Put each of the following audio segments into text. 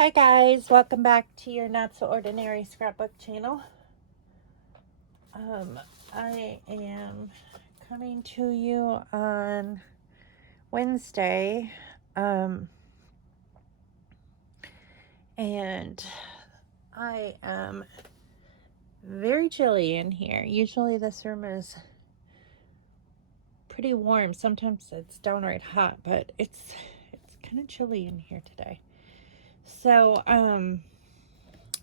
Hi guys, welcome back to your Not So Ordinary Scrapbook channel. I am coming to you on Wednesday, and I am very chilly in here. Usually this room is pretty warm. Sometimes it's downright hot, but it's kind of chilly in here today. So, I'm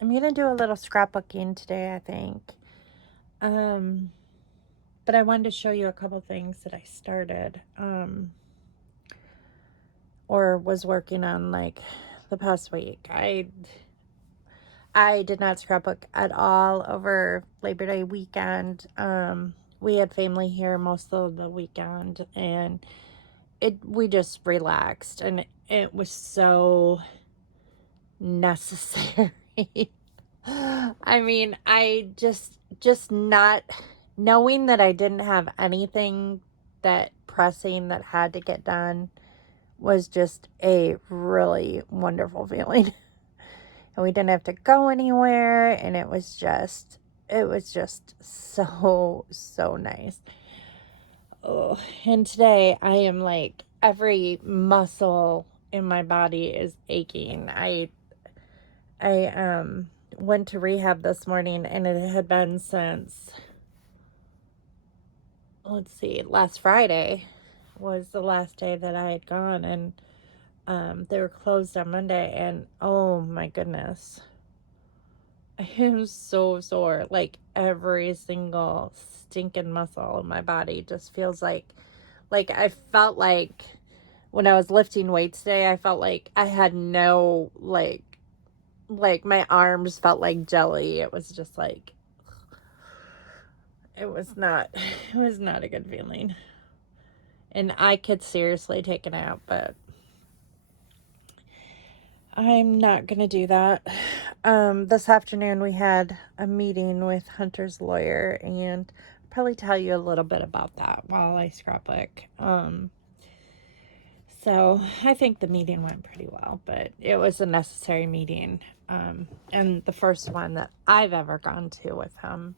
gonna do a little scrapbooking today, I think. But I wanted to show you a couple things that I started, or was working on like the past week. I did not scrapbook at all over Labor Day weekend. We had family here most of the weekend, and we just relaxed, and it was so necessary. I mean, I just not knowing that I didn't have anything that pressing that had to get done was just a really wonderful feeling. And we didn't have to go anywhere, and it was just so nice. Oh, and today I am like, every muscle in my body is aching. I went to rehab this morning, and it had been since, let's see, last Friday was the last day that I had gone, and they were closed on Monday, and oh my goodness, I am so sore. Like every single stinking muscle in my body just feels like I felt like when I was lifting weights today, I felt like I had no, like my arms felt like jelly. It was just like, it was not a good feeling. And I could seriously take a nap, but I'm not going to do that. This afternoon we had a meeting with Hunter's lawyer, and I'll probably tell you a little bit about that while I scrapbook. So I think the meeting went pretty well, but it was a necessary meeting. And the first one that I've ever gone to with him.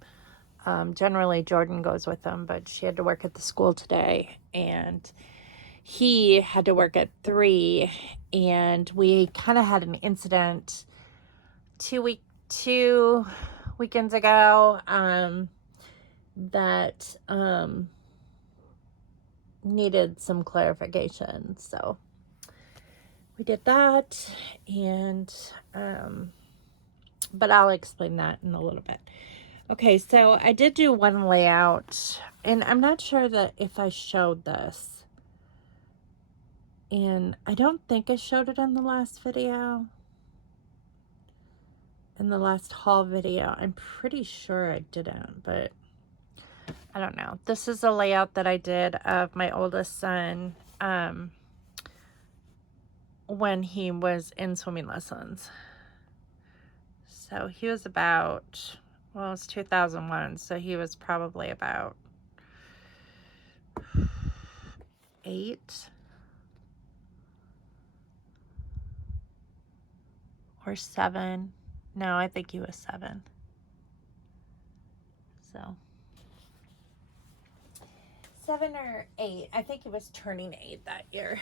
Generally Jordan goes with him, but she had to work at the school today, and he had to work at 3, and we kind of had an incident 2 weekends ago that needed some clarification. So we did that, and but I'll explain that in a little bit. Okay, so I did do one layout, and I'm not sure that if I showed this. And I don't think I showed it in the last video. In the last haul video. I'm pretty sure I didn't, but I don't know. This is a layout that I did of my oldest son when he was in swimming lessons. So he was about, well, it's 2001, so he was probably about 8 or 7. No, I think he was 7. So 7 or 8. I think he was turning 8 that year.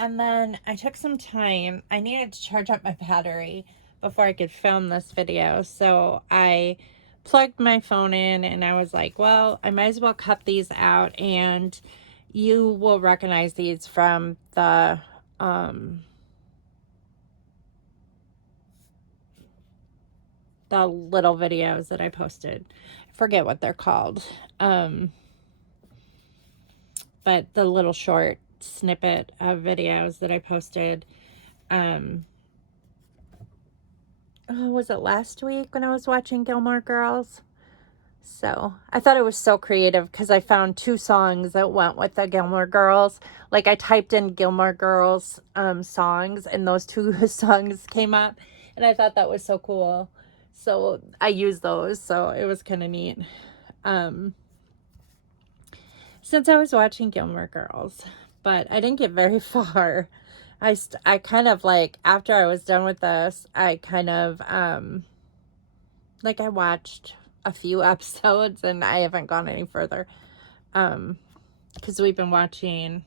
And then I took some time. I needed to charge up my battery before I could film this video. So I plugged my phone in, and I was like, well, I might as well cut these out, and you will recognize these from the little videos that I posted. I forget what they're called. But the little short snippet of videos that I posted, was it last week when I was watching Gilmore Girls? So I thought it was so creative because I found 2 songs that went with the Gilmore Girls. Like I typed in Gilmore Girls songs, and those 2 songs came up, and I thought that was so cool. So I used those, so it was kind of neat. Since I was watching Gilmore Girls, but I didn't get very far. I kind of like, after I was done with this, I kind of, like I watched a few episodes and I haven't gone any further. Because we've been watching,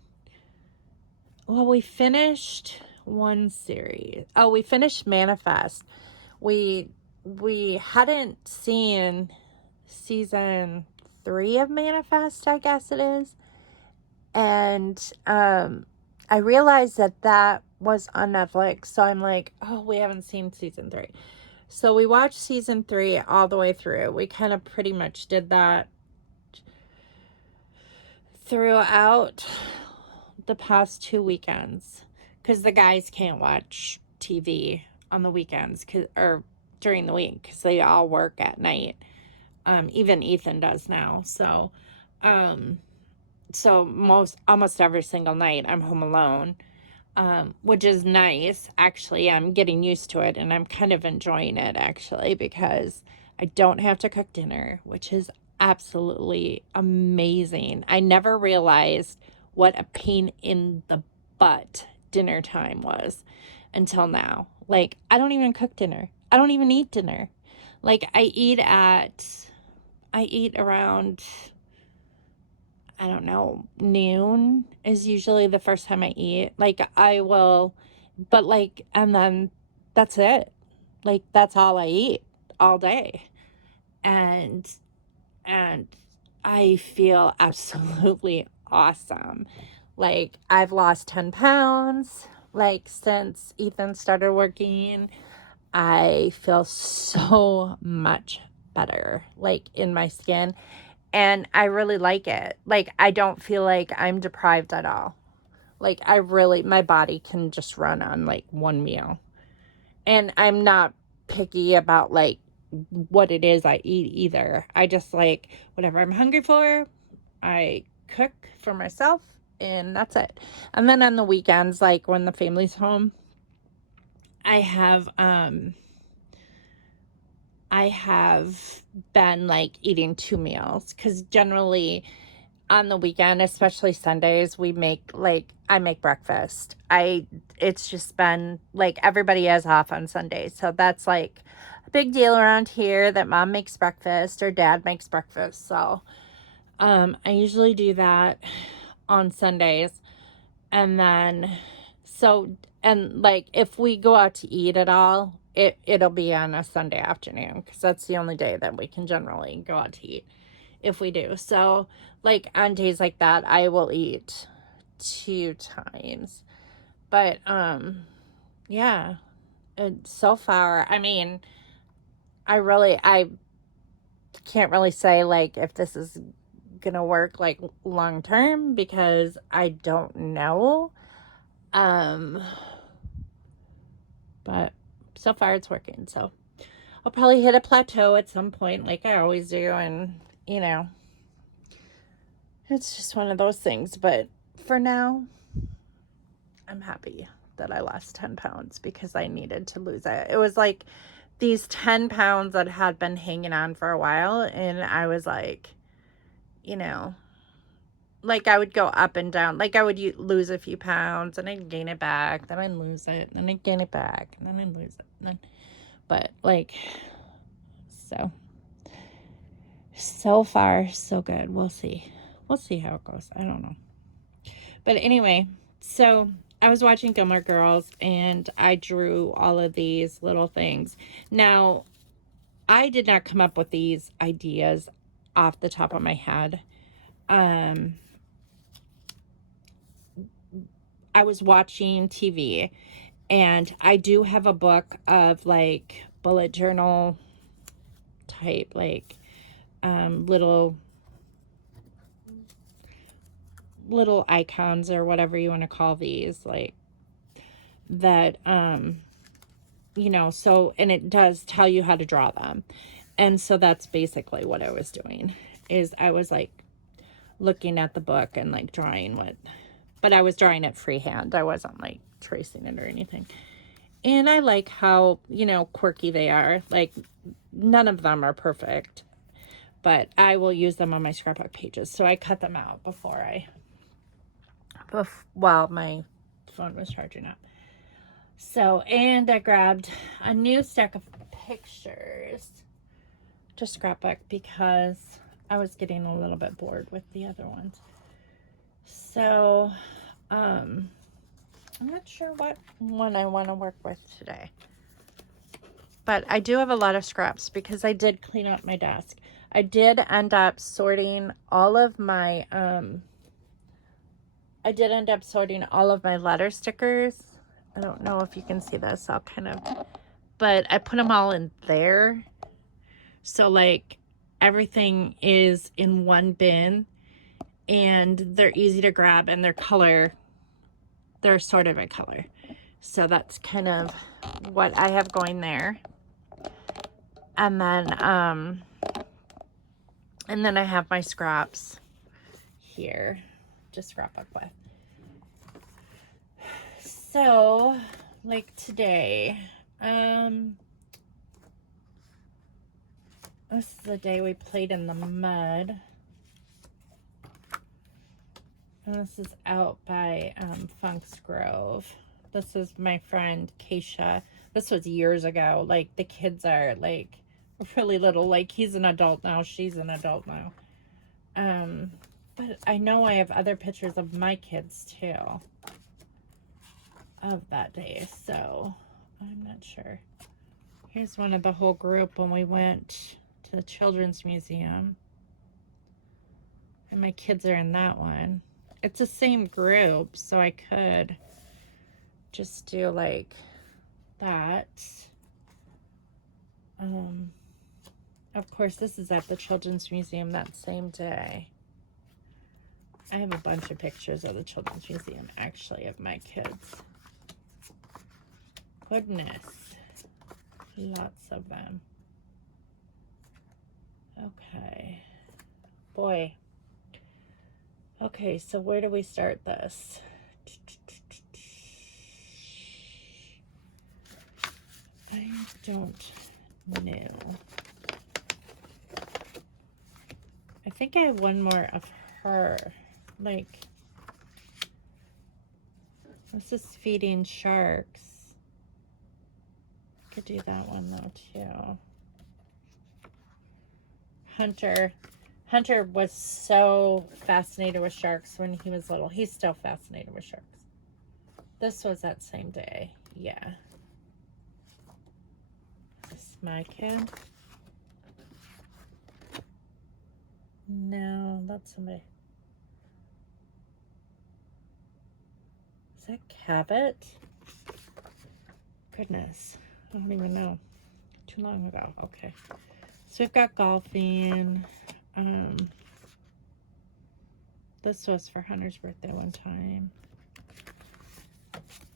well, we finished one series. Oh, we finished Manifest. We hadn't seen season 3 of Manifest, I guess it is. And I realized that was on Netflix. So I'm like, oh, we haven't seen season 3. So we watched season 3 all the way through. We kind of pretty much did that throughout the past 2 weekends, because the guys can't watch TV on the weekends, or during the week, because they all work at night. Even Ethan does now. So almost every single night I'm home alone, which is nice. Actually, I'm getting used to it, and I'm kind of enjoying it, actually, because I don't have to cook dinner, which is absolutely amazing. I never realized what a pain in the butt dinner time was until now. Like, I don't even cook dinner. I don't even eat dinner. Like, I eat around, I don't know, noon is usually the first time I eat. Like, I will, but like, and then that's it. Like, that's all I eat all day. And I feel absolutely awesome. Like, I've lost 10 pounds, like, since Ethan started working. I feel so much better, like, in my skin. And I really like it. Like, I don't feel like I'm deprived at all. Like, my body can just run on, like, one meal. And I'm not picky about, like, what it is I eat either. I just, like, whatever I'm hungry for, I cook for myself, and that's it. And then on the weekends, like, when the family's home, I have been, like, eating 2 meals, because generally on the weekend, especially Sundays, I make breakfast. It's just been, like, everybody is off on Sundays. So that's, like, a big deal around here that mom makes breakfast or dad makes breakfast. So, I usually do that on Sundays. And then, and like, if we go out to eat at all, it'll be on a Sunday afternoon, because that's the only day that we can generally go out to eat, if we do. So, like, on days like that, I will eat 2 times. But, yeah, so far, I mean, I can't really say, like, if this is gonna work, like, long term, because I don't know. But so far it's working. So I'll probably hit a plateau at some point, like I always do. And, it's just one of those things. But for now, I'm happy that I lost 10 pounds, because I needed to lose it. It was like these 10 pounds that had been hanging on for a while. And I was like, like, I would go up and down. Like, I would lose a few pounds, and I'd gain it back. Then I'd lose it. And then I'd gain it back. And then I'd lose it. But, like, so far, so good. We'll see. We'll see how it goes. I don't know. But anyway, so I was watching Gilmore Girls, and I drew all of these little things. Now, I did not come up with these ideas off the top of my head. I was watching TV, and I do have a book of, like, bullet journal type, like, little icons, or whatever you want to call these, like, that, so, and it does tell you how to draw them. And so that's basically what I was doing, is I was, like, looking at the book and, like, drawing but I was drawing it freehand. I wasn't, like, tracing it or anything. And I like how, quirky they are. Like, none of them are perfect, but I will use them on my scrapbook pages. So I cut them out before my phone was charging up. So, and I grabbed a new stack of pictures to scrapbook because I was getting a little bit bored with the other ones. So, I'm not sure what one I want to work with today. But I do have a lot of scraps because I did clean up my desk. I did end up sorting all of my, letter stickers. I don't know if you can see this. I'll kind of, but I put them all in there. So like everything is in one bin and they're easy to grab and they're sorted by color. So that's kind of what I have going there. And then I have my scraps here to scrapbook with. So, like today, this is the day we played in the mud. And this is out by Funk's Grove. This is my friend Keisha. This was years ago. Like, the kids are, like, really little. Like, he's an adult now. She's an adult now. But I know I have other pictures of my kids, too, of that day. So, I'm not sure. Here's one of the whole group when we went to the Children's Museum. And my kids are in that one. It's the same group, so I could just do like that. Of course, this is at the Children's Museum that same day. I have a bunch of pictures of the Children's Museum, actually, of my kids. Goodness. Lots of them. Okay. Boy. Okay, so where do we start this? I don't know. I think I have one more of her. Like, this is feeding sharks. Could do that one though too. Hunter was so fascinated with sharks when he was little. He's still fascinated with sharks. This was that same day. Yeah. Is this my kid? No, that's somebody. Is that Cabot? Goodness. I don't even know. Too long ago. Okay. So we've got golfing. This was for Hunter's birthday one time.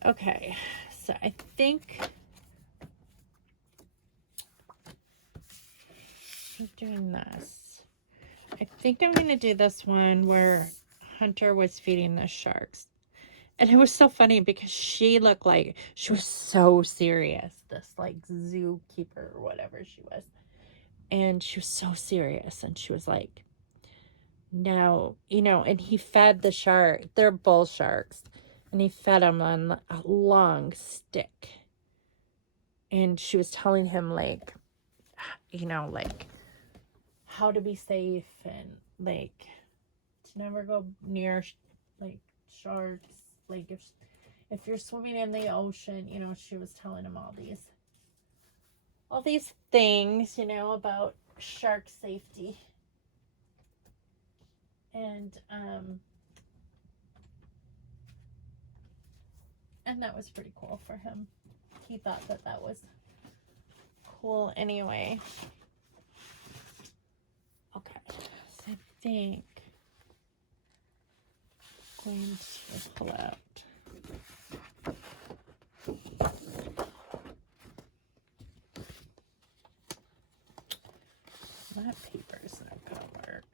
Okay. So I think I'm doing this. I think I'm going to do this one where Hunter was feeding the sharks. And it was so funny because she looked like she was so serious. This like zookeeper or whatever she was. And she was so serious. And she was like, no, you know, and he fed the shark. They're bull sharks. And he fed them on a long stick. And she was telling him like, you know, like how to be safe and like to never go near like sharks. Like if you're swimming in the ocean, you know, she was telling him all these things, you know, about shark safety. And that was pretty cool for him. He thought that was cool anyway. Okay, so I think I'm going to pull out that paper's not gonna work.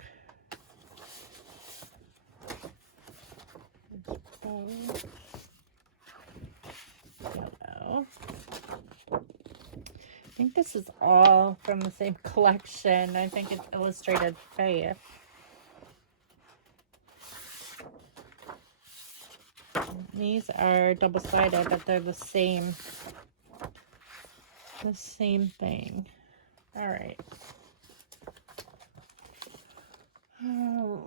Yellow. I think this is all from the same collection. I think it's Illustrated Faith. These are double-sided, but they're the same thing. All right. Oh.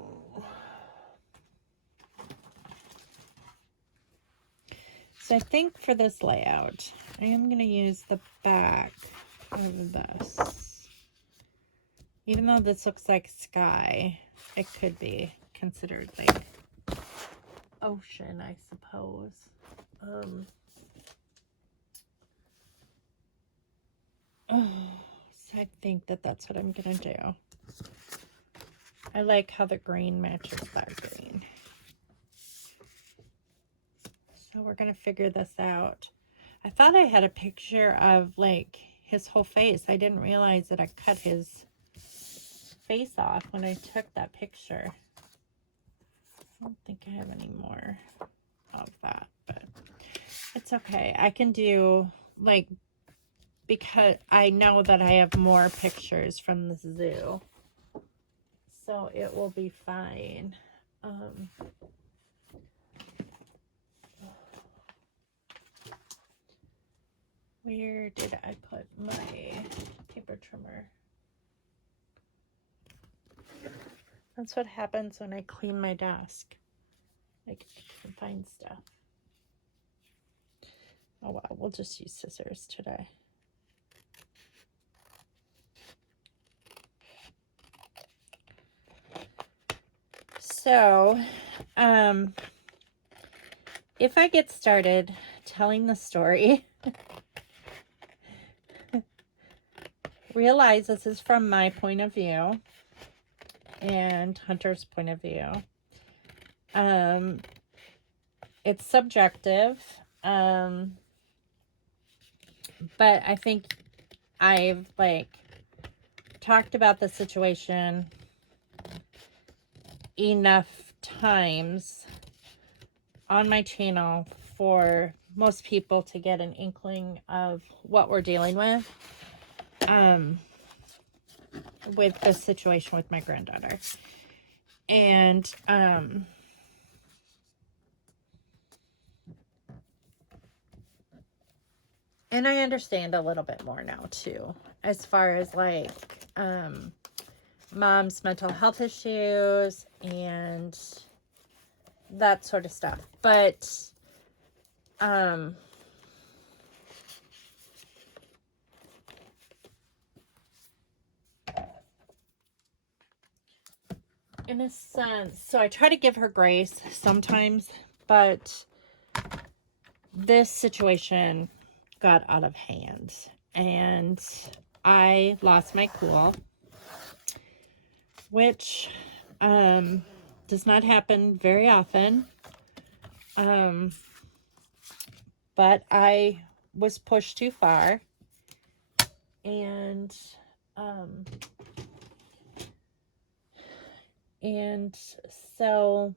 So I think for this layout, I am going to use the back of this. Even though this looks like sky, it could be considered like ocean, I suppose. So I think that that's what I'm going to do. I like how the green matches that green. So we're going to figure this out. I thought I had a picture of like his whole face. I didn't realize that I cut his face off when I took that picture. I don't think I have any more of that, but it's okay. I can do like, because I know that I have more pictures from the zoo, so it will be fine. Where did I put my paper trimmer? That's what happens when I clean my desk. Like, I can find stuff. Oh well, we'll just use scissors today. So, if I get started telling the story, realize this is from my point of view and Hunter's point of view. It's subjective, but I think I've like talked about the situation enough times on my channel for most people to get an inkling of what we're dealing with this situation with my granddaughter. And I understand a little bit more now too, as far as like mom's mental health issues and that sort of stuff. But in a sense, so I try to give her grace sometimes, but this situation got out of hand and I lost my cool, which does not happen very often. But I was pushed too far, and so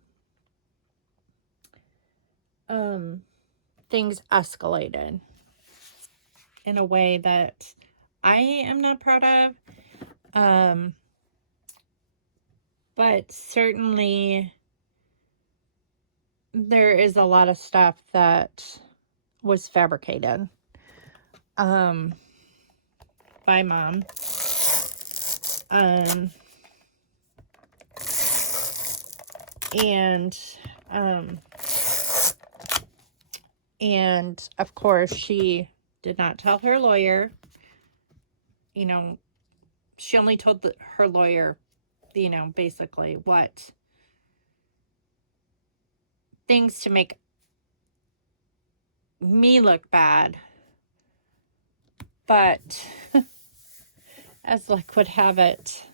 things escalated in a way that I am not proud of. But certainly there is a lot of stuff that was fabricated by mom. And of course she did not tell her lawyer. You know, she only told her lawyer, you know, basically what things to make me look bad. But as luck would have it,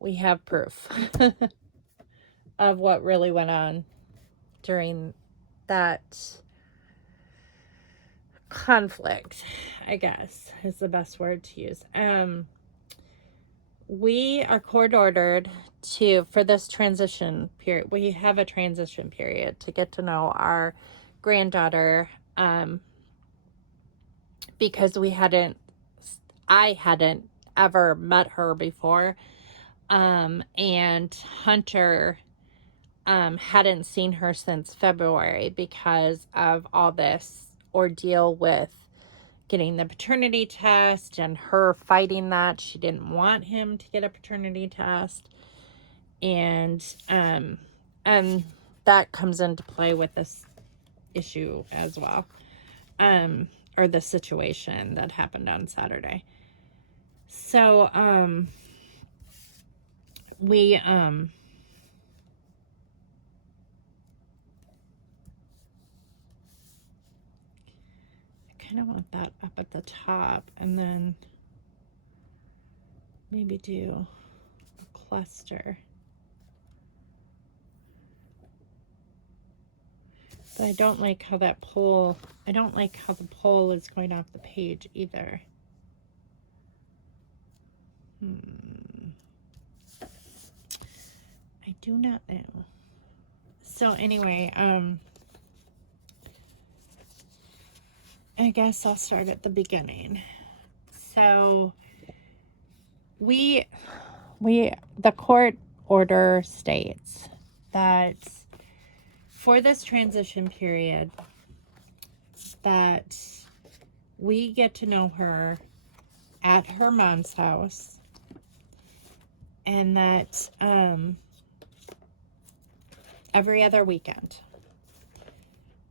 we have proof of what really went on during that conflict, I guess is the best word to use. We are court-ordered for this transition period. We have a transition period to get to know our granddaughter, because I hadn't ever met her before. And Hunter hadn't seen her since February because of all this ordeal with getting the paternity test and her fighting that. She didn't want him to get a paternity test. And that comes into play with this issue as well. Or the situation that happened on Saturday. So, we, I kind of want that up at the top, and then maybe do a cluster. But I don't like how that poll, I don't like how the poll is going off the page either. I do not know. So anyway, I guess I'll start at the beginning. So the court order states that for this transition period, that we get to know her at her mom's house, and that every other weekend.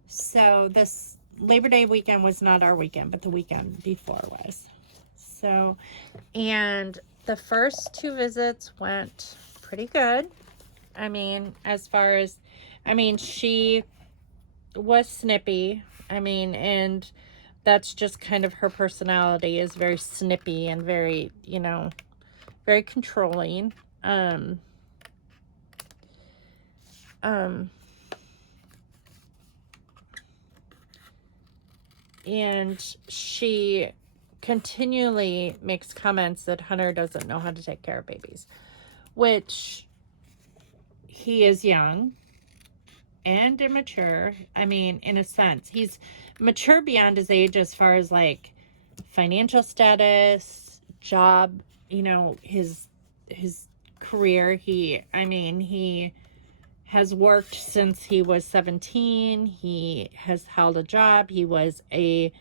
So this Labor Day weekend was not our weekend, but the weekend before was. So, and the first 2 visits went pretty good. I mean, as far as, she was snippy. And that's just kind of her personality, is very snippy and very, very controlling. And she continually makes comments that Hunter doesn't know how to take care of babies, which he is young and immature. In a sense, he's mature beyond his age as far as like financial status, job, his career. He has worked since he was 17. He has held a job. He was a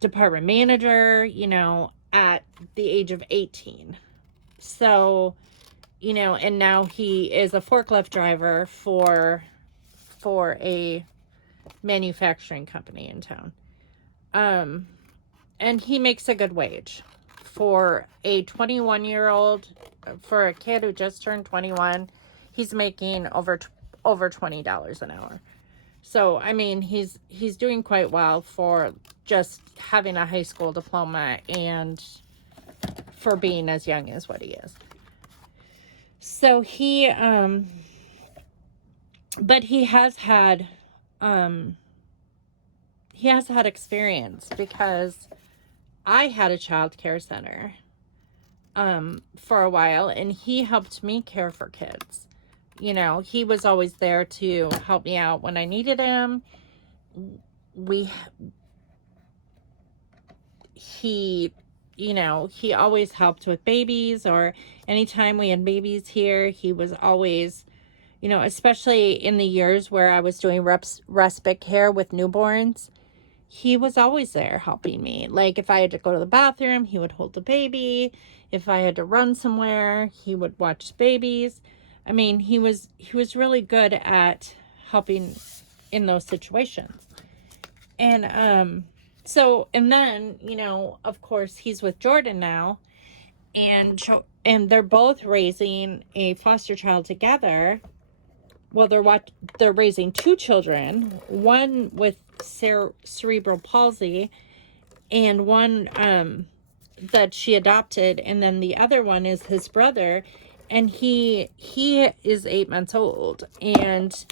department manager, at the age of 18. So, and now he is a forklift driver for a manufacturing company in town. And he makes a good wage for a 21-year-old, for a kid who just turned 21. He's making over $20 an hour. So, he's doing quite well for just having a high school diploma and for being as young as what he is. So but he has had experience, because I had a child care center for a while, and he helped me care for kids. He was always there to help me out when I needed him. He always helped with babies, or anytime we had babies here, he was always, especially in the years where I was doing respite care with newborns, he was always there helping me. Like if I had to go to the bathroom, he would hold the baby. If I had to run somewhere, he would watch babies. He was really good at helping in those situations. And so, and then, of course, he's with Jordan now, and they're both raising a foster child together. Well, they're raising 2 children, one with cerebral palsy, and one that she adopted, and then the other one is his brother, and he is 8 months old, and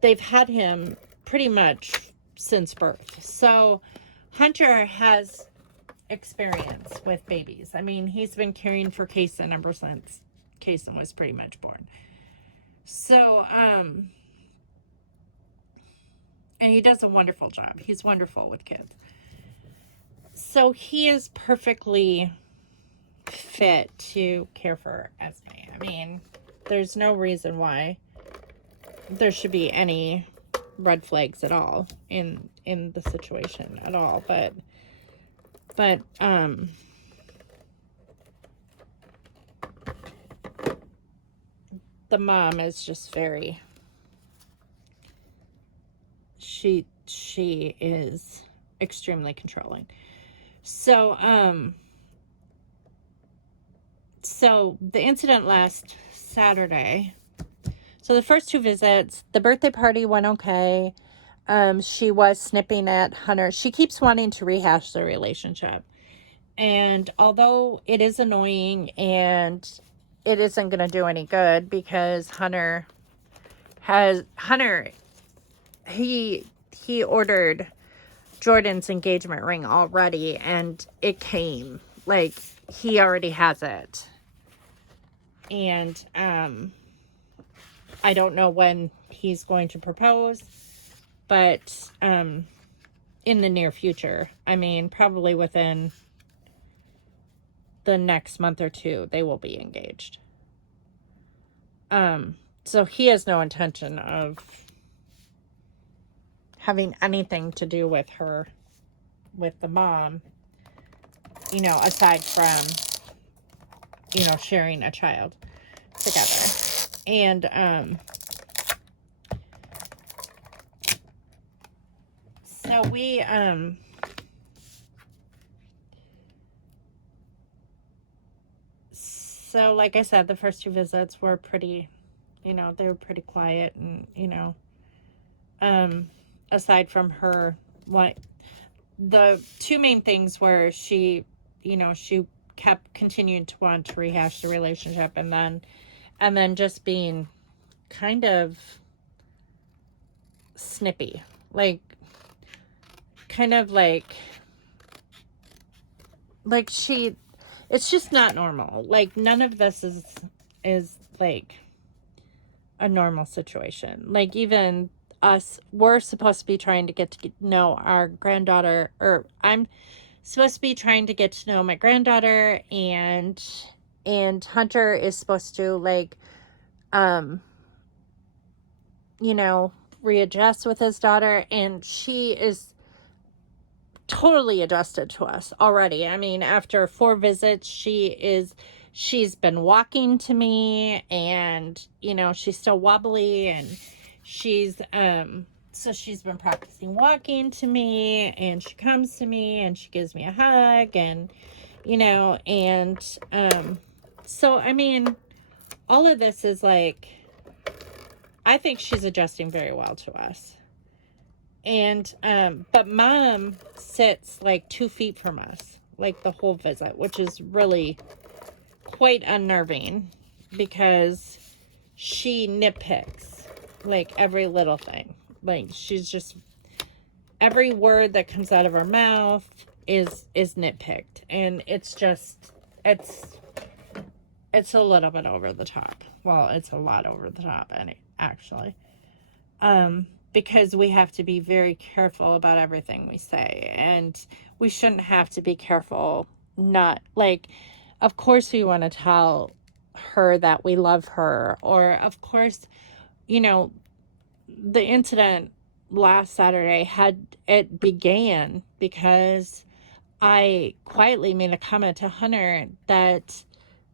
they've had him pretty much since birth. So Hunter has experience with babies. He's been caring for Kaysen ever since Kaysen was pretty much born. So, and he does a wonderful job. He's wonderful with kids. So he is perfectly fit to care for Esme. There's no reason why there should be any red flags at all in the situation at all. But the mom is just very, she is extremely controlling. So so the incident last Saturday, so the first 2 visits, the birthday party went okay. She was snipping at Hunter. She keeps wanting to rehash the relationship. And although it is annoying and it isn't going to do any good, because Hunter, he ordered Jordan's engagement ring already, and it came. Like, he already has it. And I don't know when he's going to propose, but in the near future. I mean, probably within the next month or 2, they will be engaged. So he has no intention of having anything to do with her, with the mom, you know, aside from, you know, sharing a child together. And so we so like I said, the first 2 visits were pretty, you know, they were pretty quiet. And, you know, aside from her, what the 2 main things were, she, you know, she kept continuing to want to rehash the relationship, and then just being kind of snippy, like, kind of like she, it's just not normal. Like, none of this is like a normal situation. Like, even us, we're supposed to be trying to get to know our granddaughter, or I'm supposed to be trying to get to know my granddaughter, and Hunter is supposed to, like, you know, readjust with his daughter, and she is totally adjusted to us already. I mean, after 4 visits, she's been walking to me, and, you know, she's still wobbly, and she's so she's been practicing walking to me, and she comes to me and she gives me a hug, and, you know, and so I mean, all of this is like, I think she's adjusting very well to us. And but mom sits like 2 feet from us, like, the whole visit, which is really quite unnerving, because she nitpicks, like, every little thing. Like, she's just, every word that comes out of her mouth is nitpicked, and it's just, it's a little bit over the top. Well, it's a lot over the top, actually. Because we have to be very careful about everything we say, and we shouldn't have to be careful. Not, like, of course we want to tell her that we love her, or of course, you know, the incident last Saturday began because I quietly made a comment to Hunter that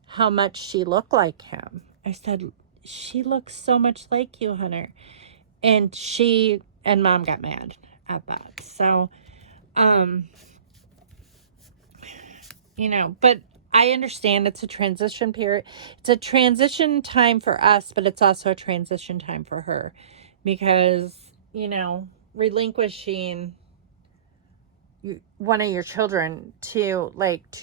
how much she looked like him. I said, she looks so much like you, Hunter. And mom got mad at that. So, you know, but I understand it's a transition period. It's a transition time for us, but it's also a transition time for her, because, you know, relinquishing one of your children to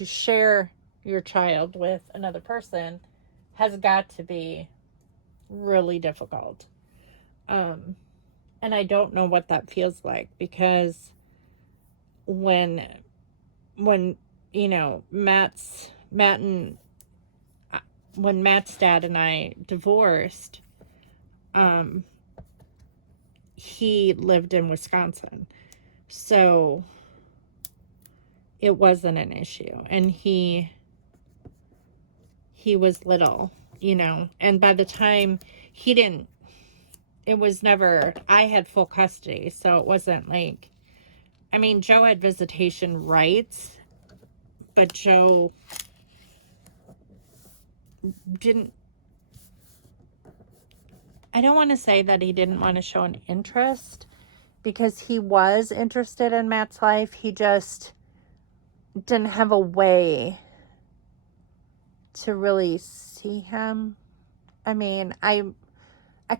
share your child with another person has got to be really difficult. And I don't know what that feels like, because when you know, when Matt's dad and I divorced, he lived in Wisconsin, so it wasn't an issue, and he was little you know, and by the time he didn't, it was never, I had full custody. So it wasn't like, I mean, Joe had visitation rights, but Joe didn't, I don't want to say that he didn't want to show an interest, because he was interested in Matt's life. He just didn't have a way to really see him. I mean, I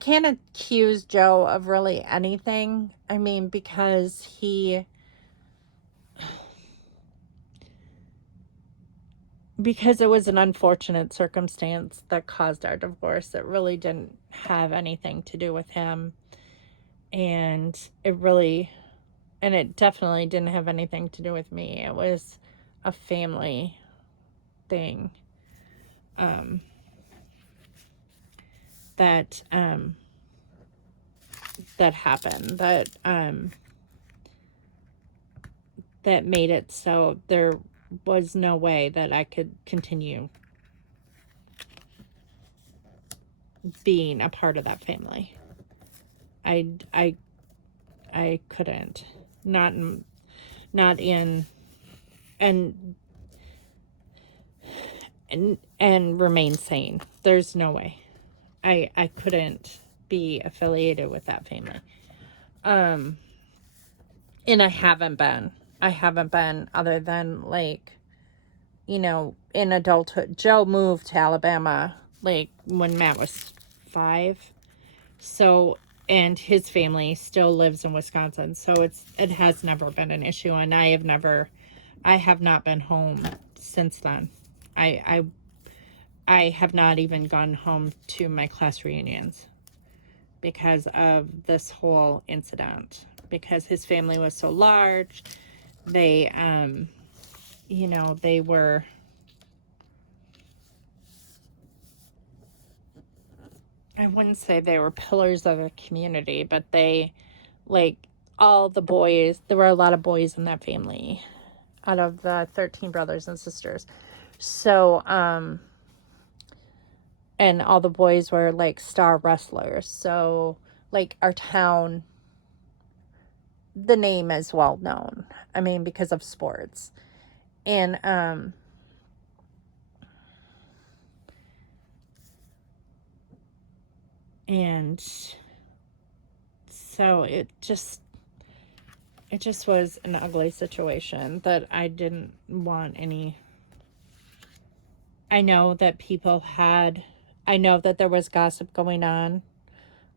can't accuse Joe of really anything. I mean, because it was an unfortunate circumstance that caused our divorce. It really didn't have anything to do with him. And it definitely didn't have anything to do with me. It was a family thing. That happened, that made it so there was no way that I could continue being a part of that family. I couldn't, not in and remain sane. There's no way. I couldn't be affiliated with that family. And I haven't been other than, like, you know, in adulthood. Joe moved to Alabama, like, when Matt was 5. So, and his family still lives in Wisconsin. So it has never been an issue. And I have not been home since then. I have not even gone home to my class reunions because of this whole incident. Because his family was so large. They, you know, they were, I wouldn't say they were pillars of a community, but they, like, all the boys, there were a lot of boys in that family out of the 13 brothers and sisters. So, and all the boys were, like, star wrestlers. So, like, our town, the name is well known. I mean, because of sports. And, so it just was an ugly situation that I didn't want any. I know that there was gossip going on,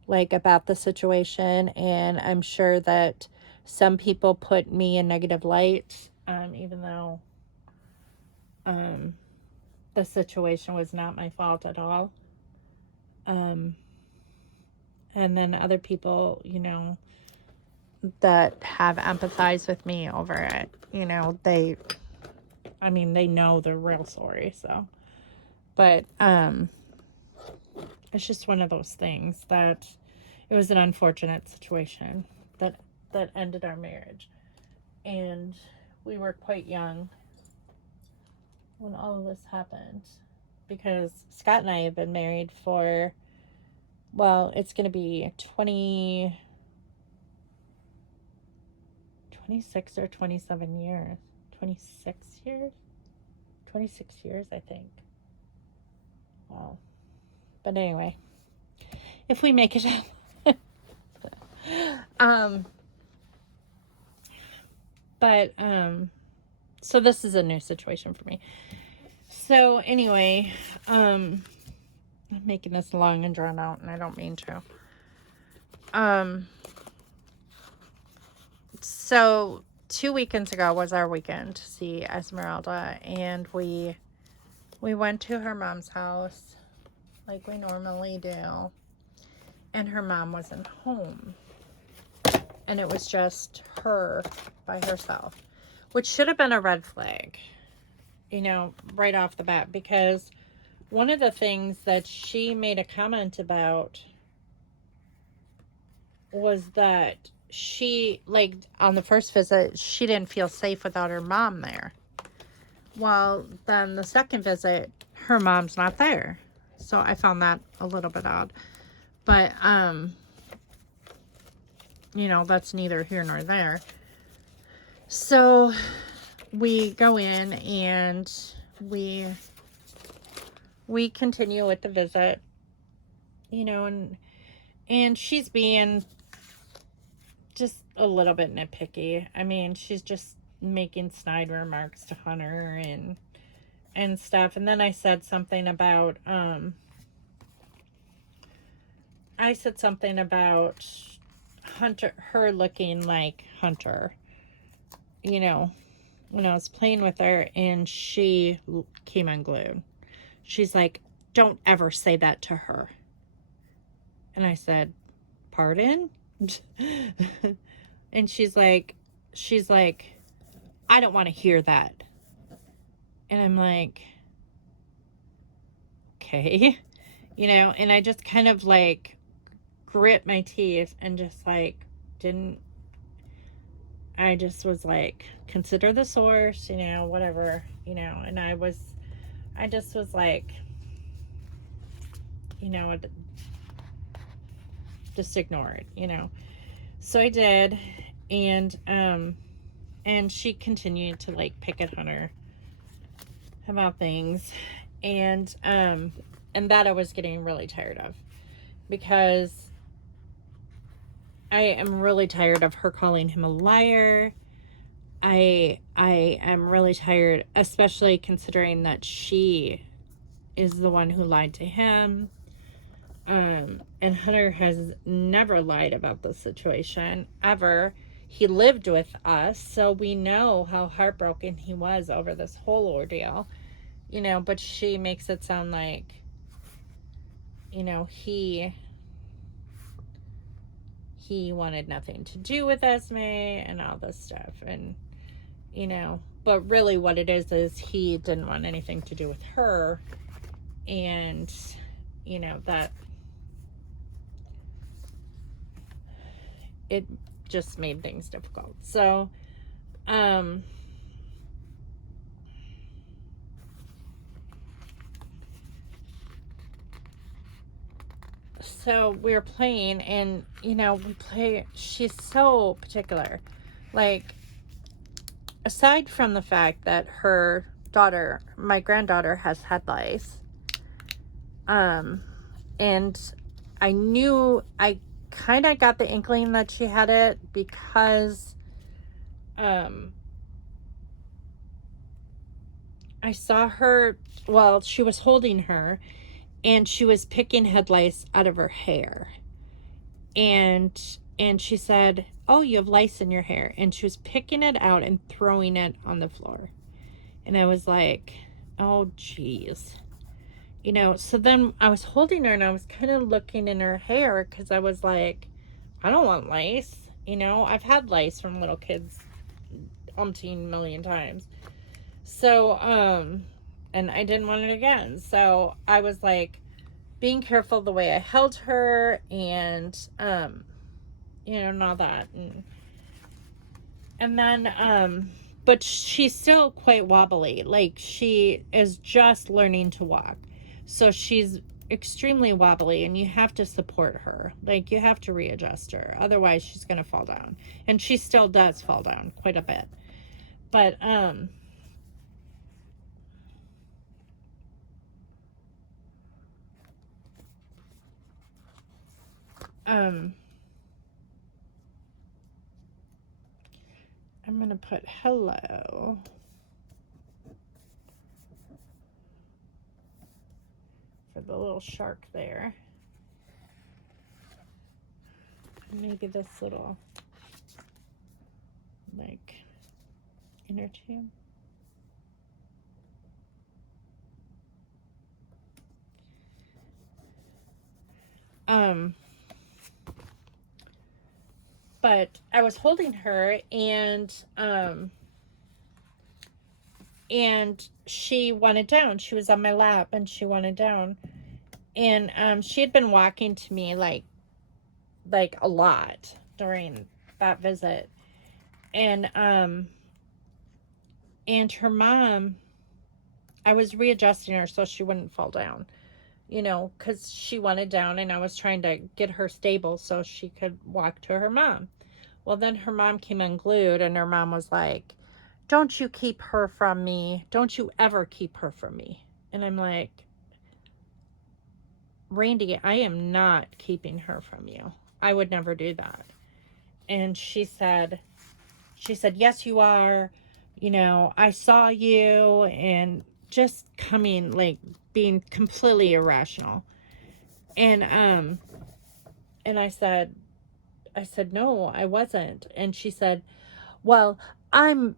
like, about the situation, and I'm sure that some people put me in negative light, even though the situation was not my fault at all. And then other people, you know, that have empathized with me over it, you know, they know the real story. So, but it's just one of those things that it was an unfortunate situation that ended our marriage. And we were quite young when all of this happened, because Scott and I have been married for, well, it's going to be 26 or 27 years. 26 years? 26 years, I think. Wow. But anyway, if we make it up. So this is a new situation for me. So anyway, I'm making this long and drawn out, and I don't mean to. So 2 weekends ago was our weekend to see Esmeralda, and we went to her mom's house like we normally do, and her mom wasn't home, and it was just her by herself, which should have been a red flag, you know, right off the bat, because one of the things that she made a comment about was that she, like, on the first visit, she didn't feel safe without her mom there. Well, then the second visit, her mom's not there. So I found that a little bit odd. But, you know, that's neither here nor there. So we go in and we continue with the visit, you know, and she's being just a little bit nitpicky. I mean, she's just making snide remarks to Hunter and stuff. And then I said something about Hunter, her looking like Hunter, you know, when I was playing with her, and she came unglued. She's like, "Don't ever say that to her." And I said, "Pardon?" And she's like, "I don't want to hear that." And I'm like, okay, you know, and I just kind of like grit my teeth and just like I just was like, consider the source, you know, whatever, you know, and I just was like, you know, just ignore it, you know. So I did, and she continued to like pick at Hunter about things, and that I was getting really tired of, because I am really tired of her calling him a liar. I am really tired, especially considering that she is the one who lied to him. And Hunter has never lied about the situation, ever. He lived with us, so we know how heartbroken he was over this whole ordeal, you know, but she makes it sound like, you know, he wanted nothing to do with Esme and all this stuff, and, you know, but really what it is he didn't want anything to do with her, and, you know, that it just made things difficult. So, so we were playing, and, you know, she's so particular. Like, aside from the fact that her daughter, my granddaughter, has head lice, and I kind of got the inkling that she had it because, I saw her, well, she was holding her, and she was picking head lice out of her hair. And she said, "Oh, you have lice in your hair." And she was picking it out and throwing it on the floor. And I was like, oh, geez. You know, so then I was holding her and I was kind of looking in her hair, because I was like, I don't want lice. You know, I've had lice from little kids umpteen million times. So, and I didn't want it again. So I was like being careful the way I held her, and, you know, and all that. And then, but she's still quite wobbly. Like, she is just learning to walk. So she's extremely wobbly, and you have to support her. Like, you have to readjust her. Otherwise, she's going to fall down. And she still does fall down quite a bit. But, I'm going to put hello for the little shark there. Maybe this little, like, inner tube. But I was holding her, and she wanted down. She was on my lap, and she wanted down. And she had been walking to me like a lot during that visit. And her mom, I was readjusting her so she wouldn't fall down. you know, because she wanted down and I was trying to get her stable so she could walk to her mom. Well, then her mom came unglued and her mom was like, don't you keep her from me. Don't you ever keep her from me. And I'm like, Randy, I am not keeping her from you. I would never do that. And she said, yes, you are. You know, I saw you, and just coming, like, being completely irrational. And, and I said, no, I wasn't. And she said, well, I'm,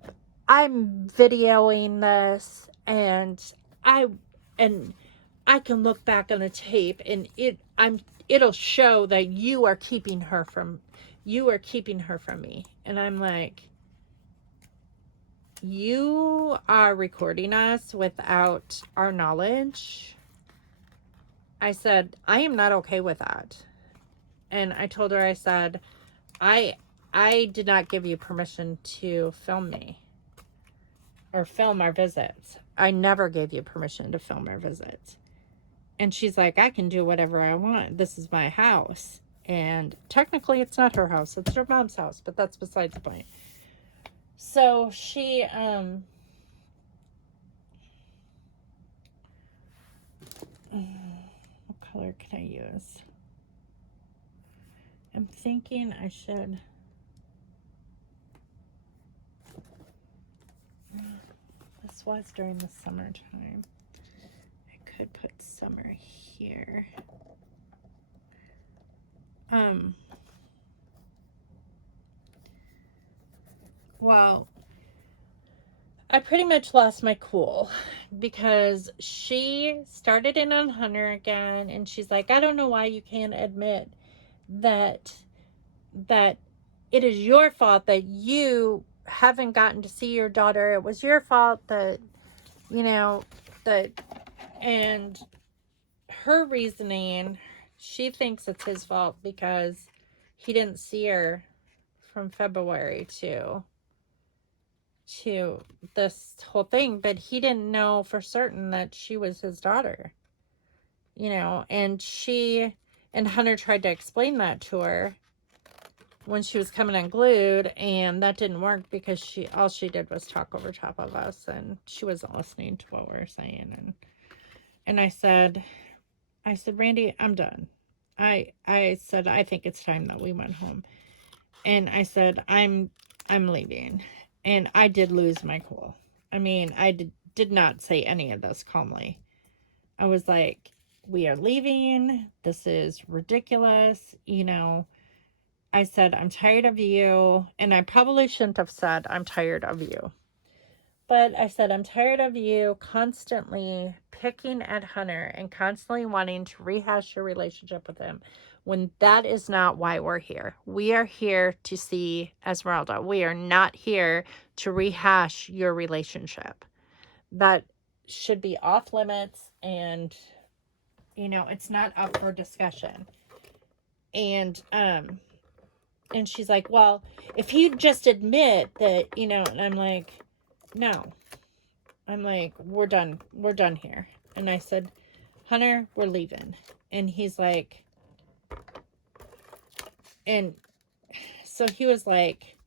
I'm videoing this I, and I can look back on the tape and it'll show that you are keeping her from me. And I'm like, you are recording us without our knowledge. I said, I am not okay with that. And I told her, I said, I did not give you permission to film me or film our visits. I never gave you permission to film our visits. And she's like, I can do whatever I want. This is my house. And technically it's not her house. It's her mom's house, but that's besides the point. So she, what color can I use? I'm thinking I should, this was during the summertime. I could put summer here. Well, I pretty much lost my cool because she started in on Hunter again, and she's like, I don't know why you can't admit that it is your fault that you haven't gotten to see your daughter. It was your fault that, you know, that, and her reasoning, she thinks it's his fault because he didn't see her from February to this whole thing, but he didn't know for certain that she was his daughter, you know. And Hunter tried to explain that to her when she was coming unglued, and that didn't work because all she did was talk over top of us, and she wasn't listening to what we were saying. And I said, Randy, I'm done. I said, I think it's time that we went home. And I said, I'm leaving. And I did lose my cool. I mean, I did not say any of this calmly. I was like, we are leaving. This is ridiculous. You know, I said, I'm tired of you. And I probably shouldn't have said, I'm tired of you. But I said, I'm tired of you constantly picking at Hunter and constantly wanting to rehash your relationship with him when that is not why we're here. We are here to see Esmeralda. We are not here to rehash your relationship. That should be off limits, and, you know, it's not up for discussion. And she's like, well, if he'd just admit that, you know, and I'm like, no. I'm like, we're done here. And I said, Hunter, we're leaving. And he's like, and so he's like,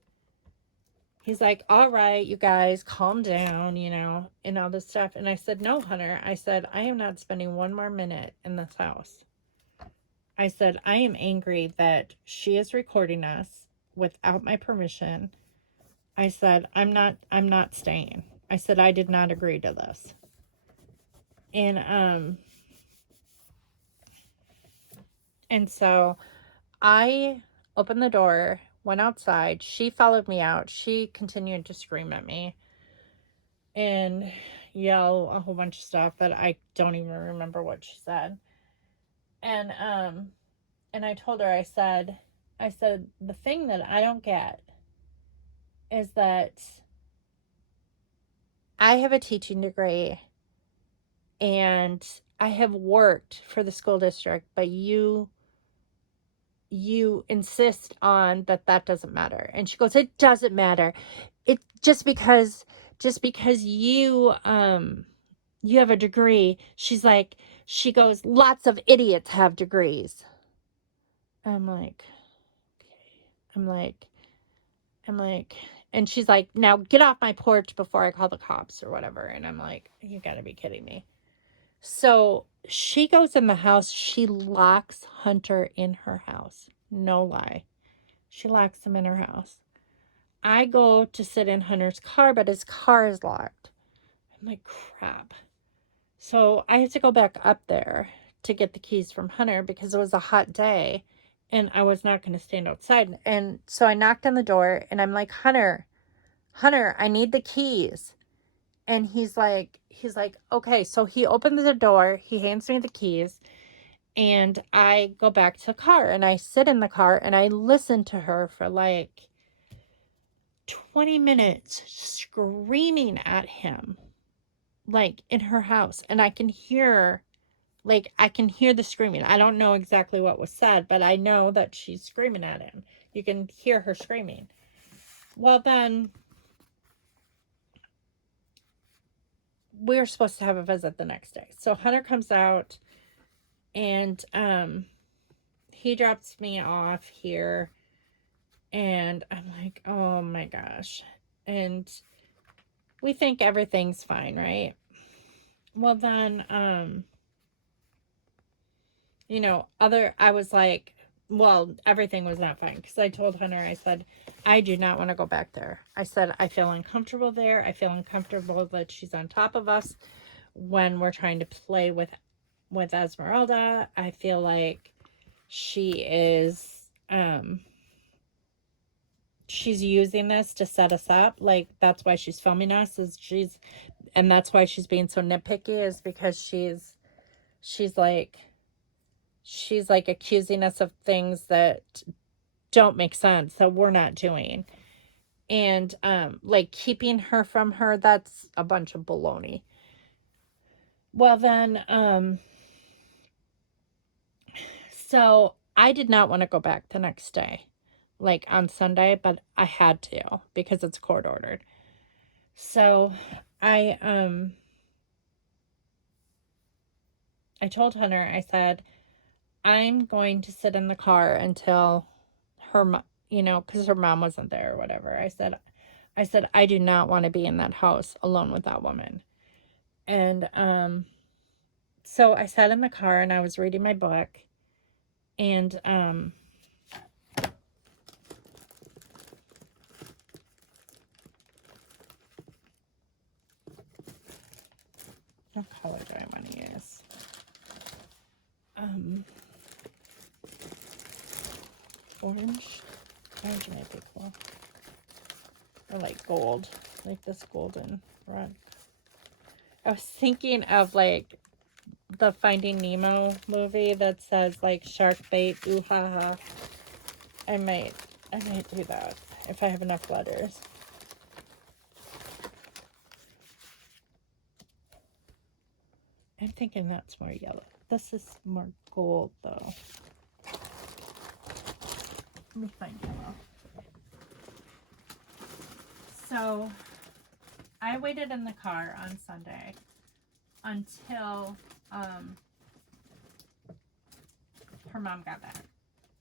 all right, you guys, calm down, you know, and all this stuff. And I said, no, Hunter. I said, I am not spending one more minute in this house. I said, I am angry that she is recording us without my permission. I said, I'm not staying. I said, I did not agree to this. And so I opened the door, went outside. She followed me out. She continued to scream at me and yell a whole bunch of stuff that I don't even remember what she said. And I told her, I said, the thing that I don't get is that I have a teaching degree and I have worked for the school district, but you insist on that doesn't matter. And she goes, it doesn't matter. It just because you you have a degree. She's like, She goes, lots of idiots have degrees. I'm like, okay. I'm like, and she's like, now get off my porch before I call the cops or whatever. And I'm like, you gotta be kidding me. So she goes in the house. She locks Hunter in her house. No lie. She locks him in her house. I go to sit in Hunter's car, but his car is locked. I'm like, crap. So I have to go back up there to get the keys from Hunter because it was a hot day and I was not going to stand outside. And so I knocked on the door and I'm like, Hunter, I need the keys. And he's like, okay. So he opens the door, he hands me the keys, and I go back to the car and I sit in the car and I listen to her for like 20 minutes screaming at him, like in her house. And I can hear the screaming. I don't know exactly what was said, but I know that she's screaming at him. You can hear her screaming. Well, then we were supposed to have a visit the next day. So Hunter comes out and he drops me off here and I'm like, oh my gosh. And we think everything's fine, right? Well, then I was like, well, everything was not fine because I told Hunter, I said, I do not want to go back there. I said, I feel uncomfortable there. I feel uncomfortable that she's on top of us when we're trying to play with Esmeralda. I feel like she is, she's using this to set us up. Like, that's why she's filming us, and that's why she's being so nitpicky, is because she's like accusing us of things that don't make sense, that we're not doing. And like keeping her from her, that's a bunch of baloney. Well, then so I did not want to go back the next day, like on Sunday, but I had to because it's court ordered. So I told Hunter, I said, I'm going to sit in the car until her, because her mom wasn't there or whatever. I said, I do not want to be in that house alone with that woman. And so I sat in the car and I was reading my book. And what color do I want to use? Orange. Orange might be cool. Or like gold, like this golden red. I was thinking of like the Finding Nemo movie that says like shark bait, ooh ha ha. I might do that if I have enough letters. I'm thinking that's more yellow. This is more gold though. Let me find yellow. So I waited in the car on Sunday until her mom got back.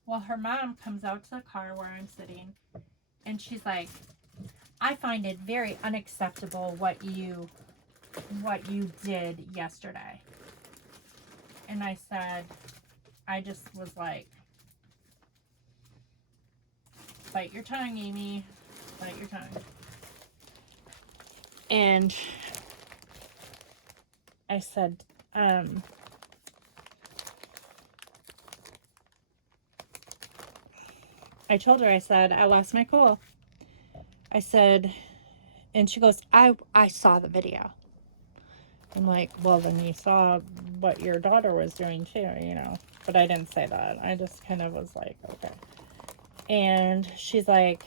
Well, her mom comes out to the car where I'm sitting and she's like, I find it very unacceptable what you did yesterday. And I said, I just was like, bite your tongue, Amy, bite your tongue. And I said, I told her, I said, I lost my cool. I said, and she goes, I saw the video. I'm like, well, then you saw what your daughter was doing too, But I didn't say that. I just kind of was like, okay. And she's like,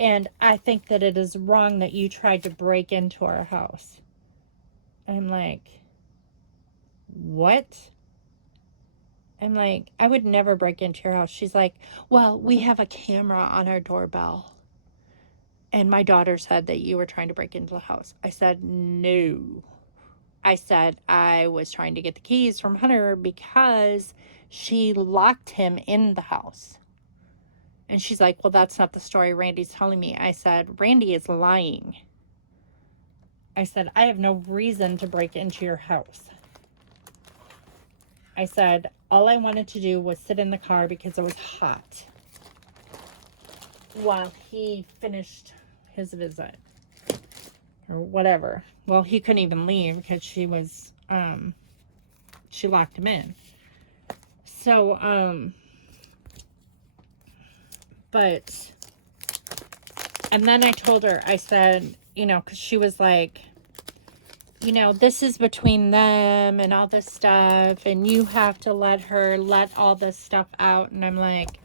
and I think that it is wrong that you tried to break into our house. I'm like, what? I'm like, I would never break into your house. She's like, well, we have a camera on our doorbell. And my daughter said that you were trying to break into the house. I said, no. I said I was trying to get the keys from Hunter because she locked him in the house. And she's like, well, that's not the story Randy's telling me. I said, Randy is lying. I said, I have no reason to break into your house. I said, all I wanted to do was sit in the car because it was hot while he finished his visit or whatever. Well, he couldn't even leave because she locked him in. So, but, and then I told her, I said, you know, because she was like, you know, this is between them and all this stuff, and you have to let her let all this stuff out. And I'm like,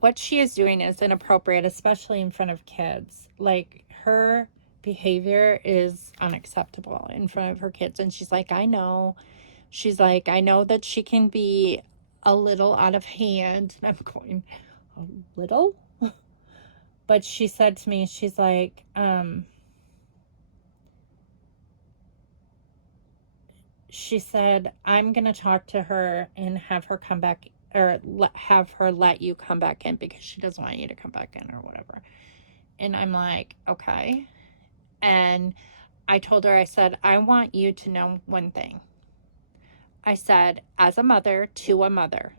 what she is doing is inappropriate, especially in front of kids. Like, her behavior is unacceptable in front of her kids. And she's like, I know. She's like, I know that she can be a little out of hand. And I'm going, a little? But she said to me, she's like, she said, I'm going to talk to her and have her come back, or have her let you come back in because she doesn't want you to come back in or whatever. And I'm like, okay. And I told her, I said, I want you to know one thing. I said, as a mother to a mother,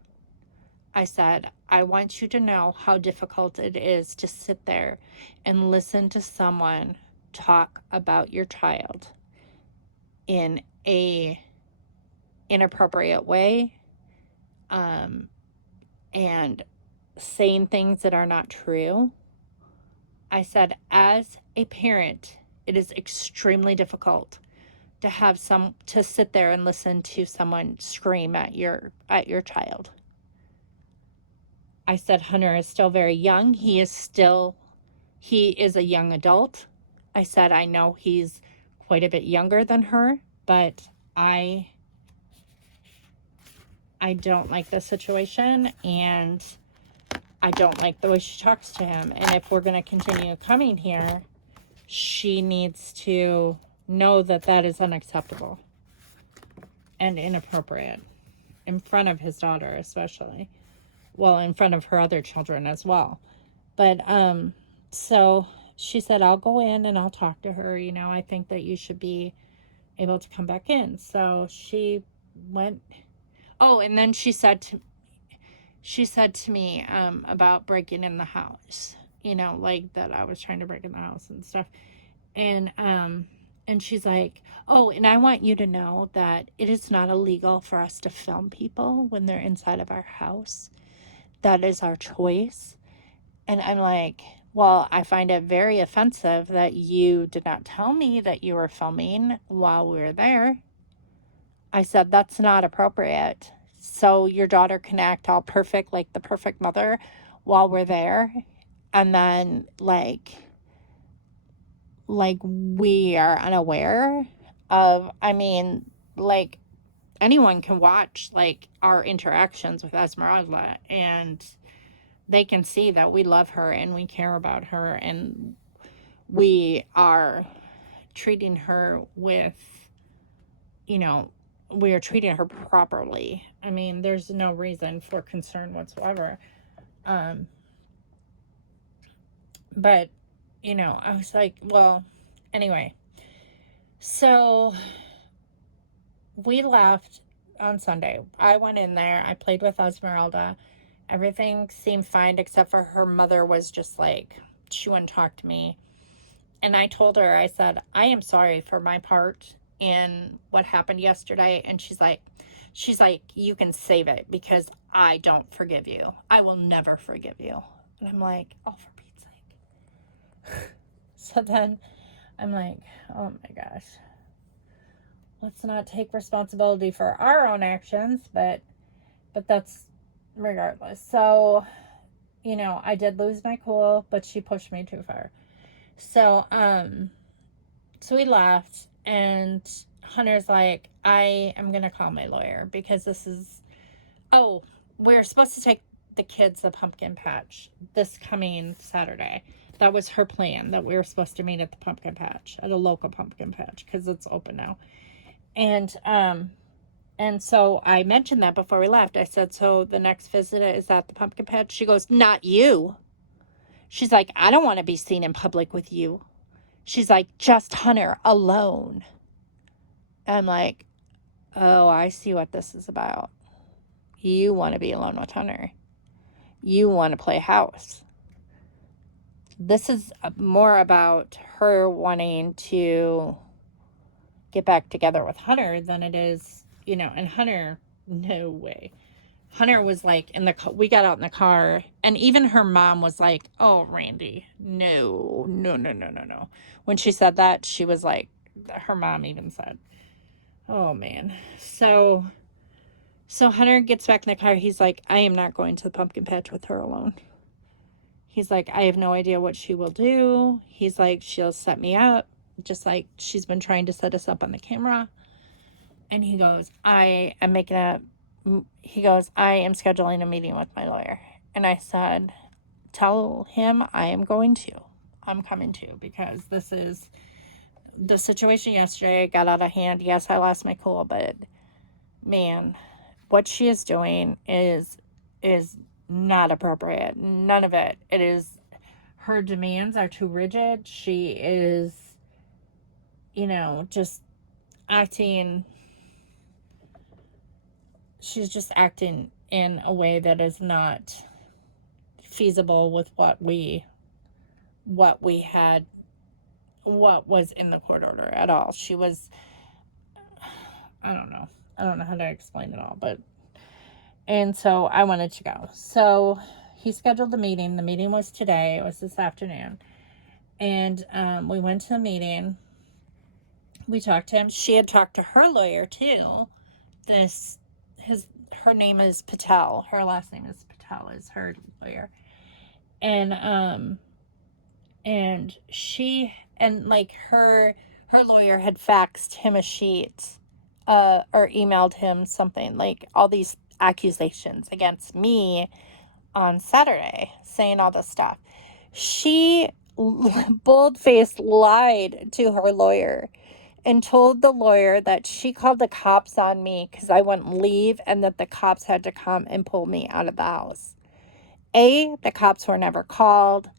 I said, I want you to know how difficult it is to sit there and listen to someone talk about your child in a inappropriate way, and saying things that are not true. I said, as a parent, it is extremely difficult to sit there and listen to someone scream at your child. I said, Hunter is still very young. He is a young adult. I said, I know he's quite a bit younger than her, but I don't like this situation, and I don't like the way she talks to him. And if we're going to continue coming here, she needs to know that that is unacceptable and inappropriate in front of his daughter, especially. Well, in front of her other children as well. But, so she said, I'll go in and I'll talk to her. You know, I think that you should be able to come back in. So she went. Oh, and then she said to me, about breaking in the house, you know, like that I was trying to break in the house and stuff. And she's like, oh, and I want you to know that it is not illegal for us to film people when they're inside of our house. That is our choice. And I'm like, well, I find it very offensive that you did not tell me that you were filming while we were there. I said, that's not appropriate. So your daughter can act all perfect, like the perfect mother, while we're there. And then, like we are unaware of, I mean, like, anyone can watch, like, our interactions with Esmeralda, and they can see that we love her and we care about her, and we are treating her with, you know, we are treating her properly. I mean, there's no reason for concern whatsoever. But, you know, I was like, well, anyway. So we left on Sunday. I went in there. I played with Esmeralda. Everything seemed fine except for her mother was just like, she wouldn't talk to me. And I told her, I said, I am sorry for my part in what happened yesterday. And she's like, you can save it because I don't forgive you. I will never forgive you. And I'm like, oh, for Pete's sake. So then I'm like, oh my gosh. Let's not take responsibility for our own actions, but that's regardless. So, you know, I did lose my cool, but she pushed me too far. So, so we left, and Hunter's like, I am going to call my lawyer because we're supposed to take the kids to Pumpkin Patch this coming Saturday. That was her plan, that we were supposed to meet at the pumpkin patch, at a local pumpkin patch, because it's open now. And so I mentioned that before we left. I said, so the next visit is at the pumpkin patch? She goes, not you. She's like, I don't want to be seen in public with you. She's like, just Hunter alone. I'm like, oh, I see what this is about. You want to be alone with Hunter. You want to play house. This is more about her wanting to get back together with Hunter than it is, and Hunter, no way. Hunter was like, we got out in the car, and even her mom was like, oh, Randy, no. When she said that, she was like, her mom even said, oh, man. So Hunter gets back in the car. He's like, I am not going to the pumpkin patch with her alone. He's like, I have no idea what she will do. He's like, she'll set me up, just like she's been trying to set us up on the camera. And he goes, I am scheduling a meeting with my lawyer. And I said, tell him I'm coming to, because this is the situation yesterday got out of hand. Yes, I lost my cool, but man, what she is doing is not appropriate. None of it. It is, her demands are too rigid. She is, just acting. She's just acting in a way that is not feasible with what was in the court order at all. She was, I don't know how to explain it all, and so I wanted to go. So he scheduled the meeting. The meeting was today. It was this afternoon. And we went to the meeting. We talked to him. She had talked to her lawyer too. Her name is Patel. Her last name is Patel, is her lawyer. And her lawyer had faxed him a sheet, or emailed him something, like all these accusations against me on Saturday, saying all this stuff. She bold-faced lied to her lawyer and told the lawyer that she called the cops on me because I wouldn't leave, and that the cops had to come and pull me out of the house. A, the cops were never called.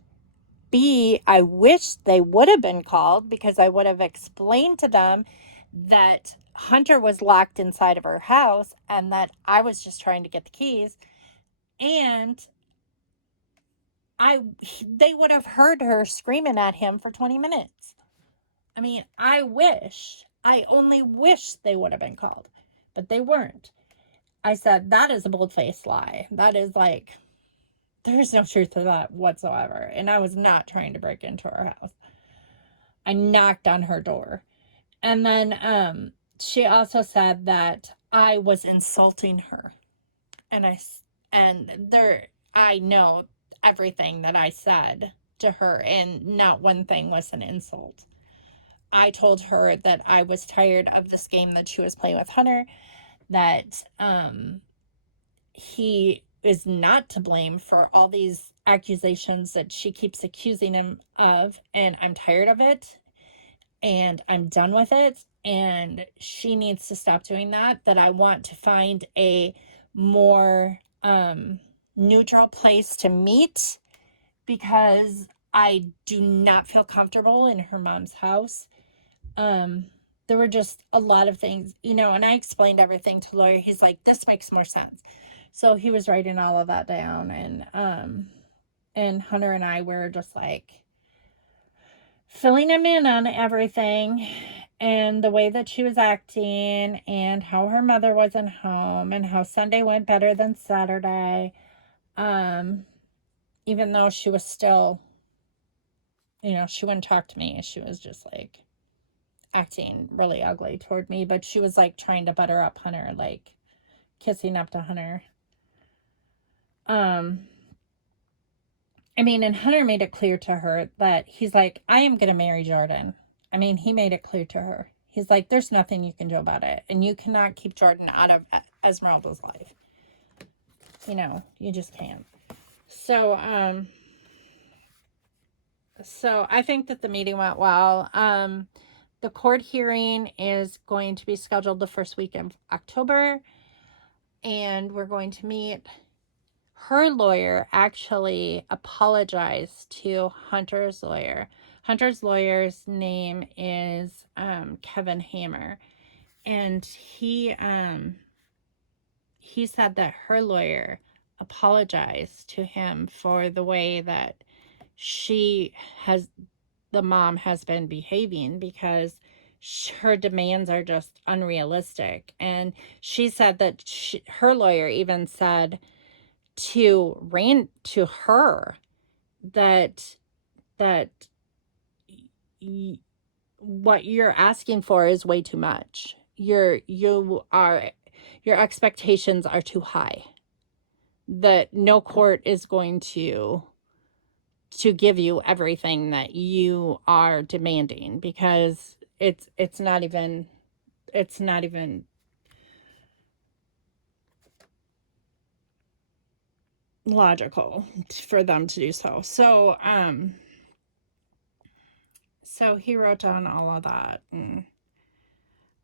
B, I wish they would have been called, because I would have explained to them that Hunter was locked inside of her house and that I was just trying to get the keys. And they would have heard her screaming at him for 20 minutes. I mean, I only wish they would have been called, but they weren't. I said, that is a bold-faced lie. That is like, there's no truth to that whatsoever. And I was not trying to break into her house. I knocked on her door. And then she also said that I was insulting her. And I know everything that I said to her, and not one thing was an insult. I told her that I was tired of this game that she was playing with Hunter, that he is not to blame for all these accusations that she keeps accusing him of, and I'm tired of it, and I'm done with it, and she needs to stop doing that I want to find a more neutral place to meet, because I do not feel comfortable in her mom's house. There were just a lot of things, and I explained everything to the lawyer. He's like, this makes more sense. So he was writing all of that down, and Hunter and I were just like filling him in on everything, and the way that she was acting, and how her mother wasn't home, and how Sunday went better than Saturday. Even though she was still, she wouldn't talk to me. She was just like acting really ugly toward me, but she was like trying to butter up Hunter, like kissing up to Hunter. And Hunter made it clear to her that he's like, I am going to marry Jordan. He made it clear to her. He's like, there's nothing you can do about it. And you cannot keep Jordan out of Esmeralda's life. You just can't. So So I think that the meeting went well. The court hearing is going to be scheduled the first week of October, and we're going to meet. Her lawyer actually apologized to Hunter's lawyer. Hunter's lawyer's name is Kevin Hammer, and he said that her lawyer apologized to him for the way that the mom has been behaving, because her demands are just unrealistic. And she said that her lawyer even said to her that that what you're asking for is way too much. Your expectations are too high. That no court is going to give you everything that you are demanding, because it's not even logical for them to do so. So he wrote down all of that. And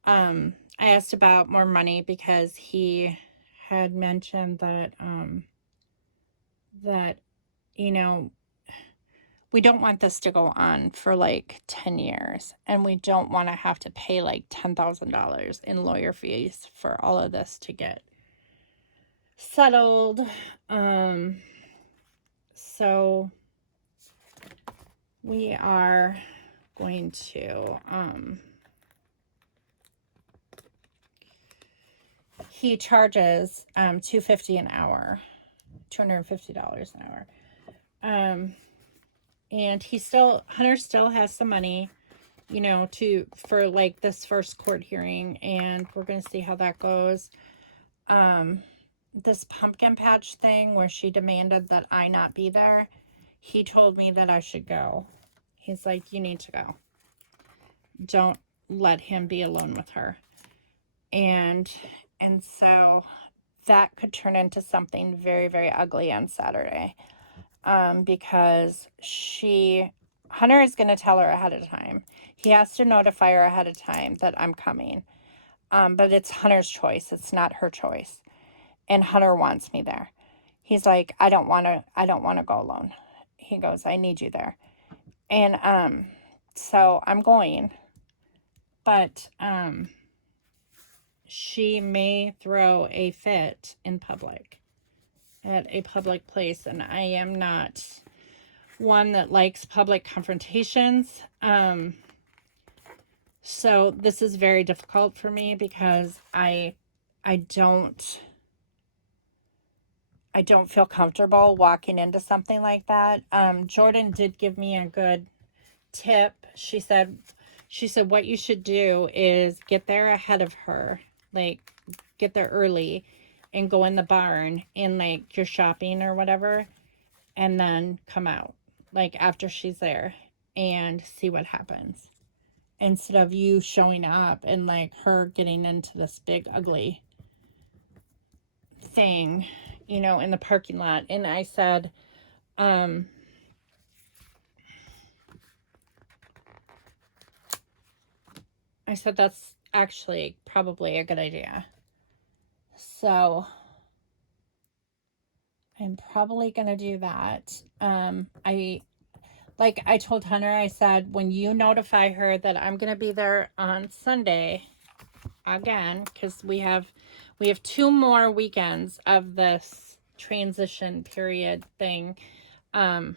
I asked about more money, because he had mentioned that that you know, we don't want this to go on for like 10 years, and we don't want to have to pay like $10,000 in lawyer fees for all of this to get settled. So we are going to he charges $250 an hour, $250 an hour. And Hunter still has some money, for like this first court hearing, and we're going to see how that goes. This pumpkin patch thing where she demanded that I not be there, he told me that I should go. He's like, you need to go. Don't let him be alone with her. And so that could turn into something very, very ugly on Saturday. Because Hunter is going to tell her ahead of time. He has to notify her ahead of time that I'm coming. But it's Hunter's choice. It's not her choice. And Hunter wants me there. He's like, I don't want to go alone. He goes, I need you there. And so I'm going. But she may throw a fit in public, at a public place, and I am not one that likes public confrontations. So this is very difficult for me, because I don't feel comfortable walking into something like that. Jordan did give me a good tip. She said what you should do is get there ahead of her, like get there early and go in the barn and like you're shopping or whatever, and then come out like after she's there and see what happens, instead of you showing up and like her getting into this big ugly thing, in the parking lot. And I said, that's actually probably a good idea. So I'm probably going to do that. I told Hunter, I said, when you notify her that I'm going to be there on Sunday again, because we have 2 more weekends of this transition period thing, that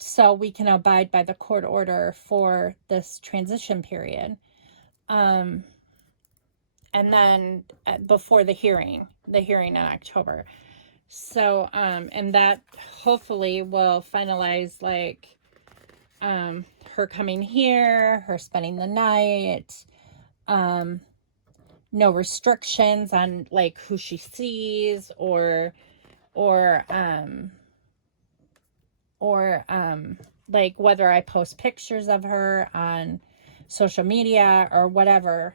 so we can abide by the court order for this transition period. And then before the hearing in October. So, and that hopefully will finalize like her coming here, her spending the night, no restrictions on like who she sees or like whether I post pictures of her on social media or whatever,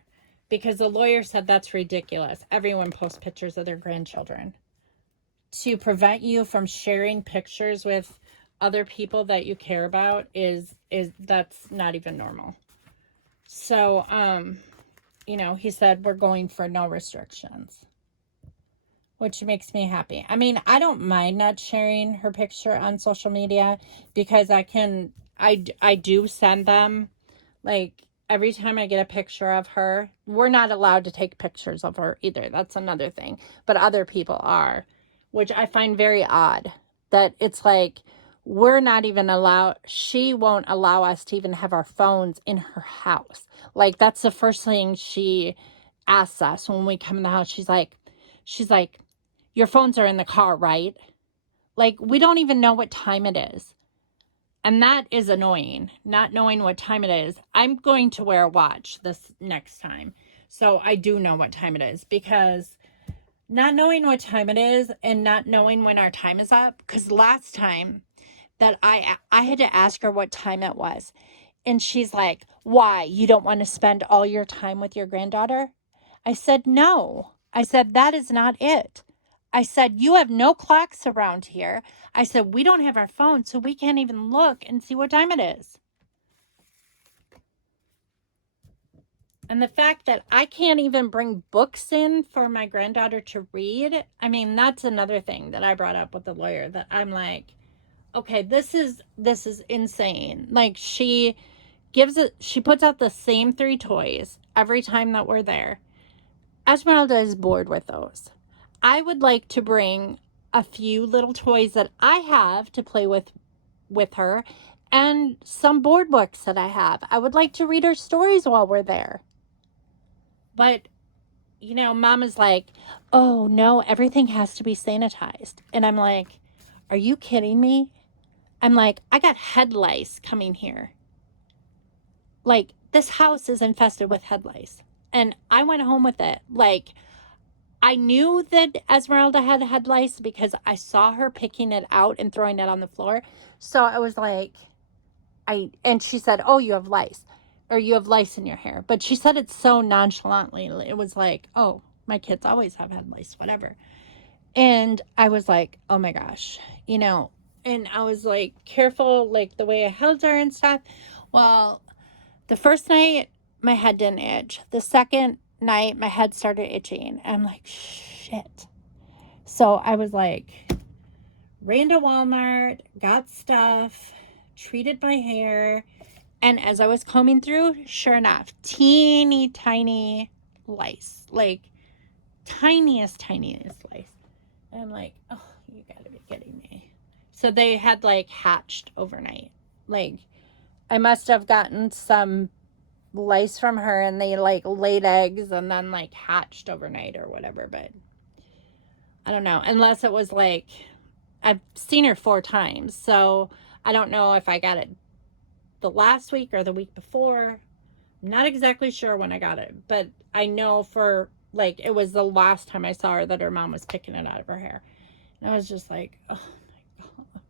because the lawyer said that's ridiculous. Everyone posts pictures of their grandchildren. to prevent you from sharing pictures with other people that you care about is that's not even normal. So, you know, he said we're going for no restrictions, which makes me happy. I mean, I don't mind not sharing her picture on social media because I do send them, like, every time I get a picture of her. We're not allowed to take pictures of her either. That's another thing. But other people are, which I find very odd. That it's like, we're not even allowed, she won't allow us to even have our phones in her house. Like, that's the first thing she asks us when we come in the house. She's like, your phones are in the car, right? Like, we don't even know what time it is. And that is annoying, not knowing what time it is. I'm going to wear a watch this next time, so I do know what time it is, because not knowing what time it is and not knowing when our time is up, because last time that I had to ask her what time it was, and she's like, why, you don't want to spend all your time with your granddaughter? I said, no. I said, that is not it. I said, you have no clocks around here. I said, we don't have our phones, so we can't even look and see what time it is. And the fact that I can't even bring books in for my granddaughter to read, I mean, that's another thing that I brought up with the lawyer, that I'm like, okay, this is insane. Like, she puts out the same 3 toys every time that we're there. Esmeralda is bored with those. I would like to bring a few little toys that I have to play with her, and some board books that I have. I would like to read her stories while we're there. But, you know, Mom is like, oh no, everything has to be sanitized. And I'm like, are you kidding me? I'm like, I got head lice coming here. Like, this house is infested with head lice. And I went home with it. Like, I knew that Esmeralda had head lice because I saw her picking it out and throwing it on the floor. So I was like, and she said, oh, you have lice, or you have lice in your hair. But she said it so nonchalantly. It was like, oh, my kids always have had lice, whatever. And I was like, oh my gosh, you know, and I was like, careful, like the way I held her and stuff. Well, the first night, my head didn't itch. The second night, my head started itching. I'm like, shit. So I was like, ran to Walmart, got stuff, treated my hair. And as I was combing through, sure enough, teeny tiny lice. Like, tiniest lice. And I'm like, oh, you gotta be kidding me. So they had, like, hatched overnight. Like, I must have gotten some lice from her, and they, like, laid eggs and then, like, hatched overnight or whatever. But I don't know, unless it was like, I've seen her 4 times, so I don't know if I got it the last week or the week before. I'm not exactly sure when I got it, but I know for, like, it was the last time I saw her that her mom was picking it out of her hair. And I was just like, oh my God.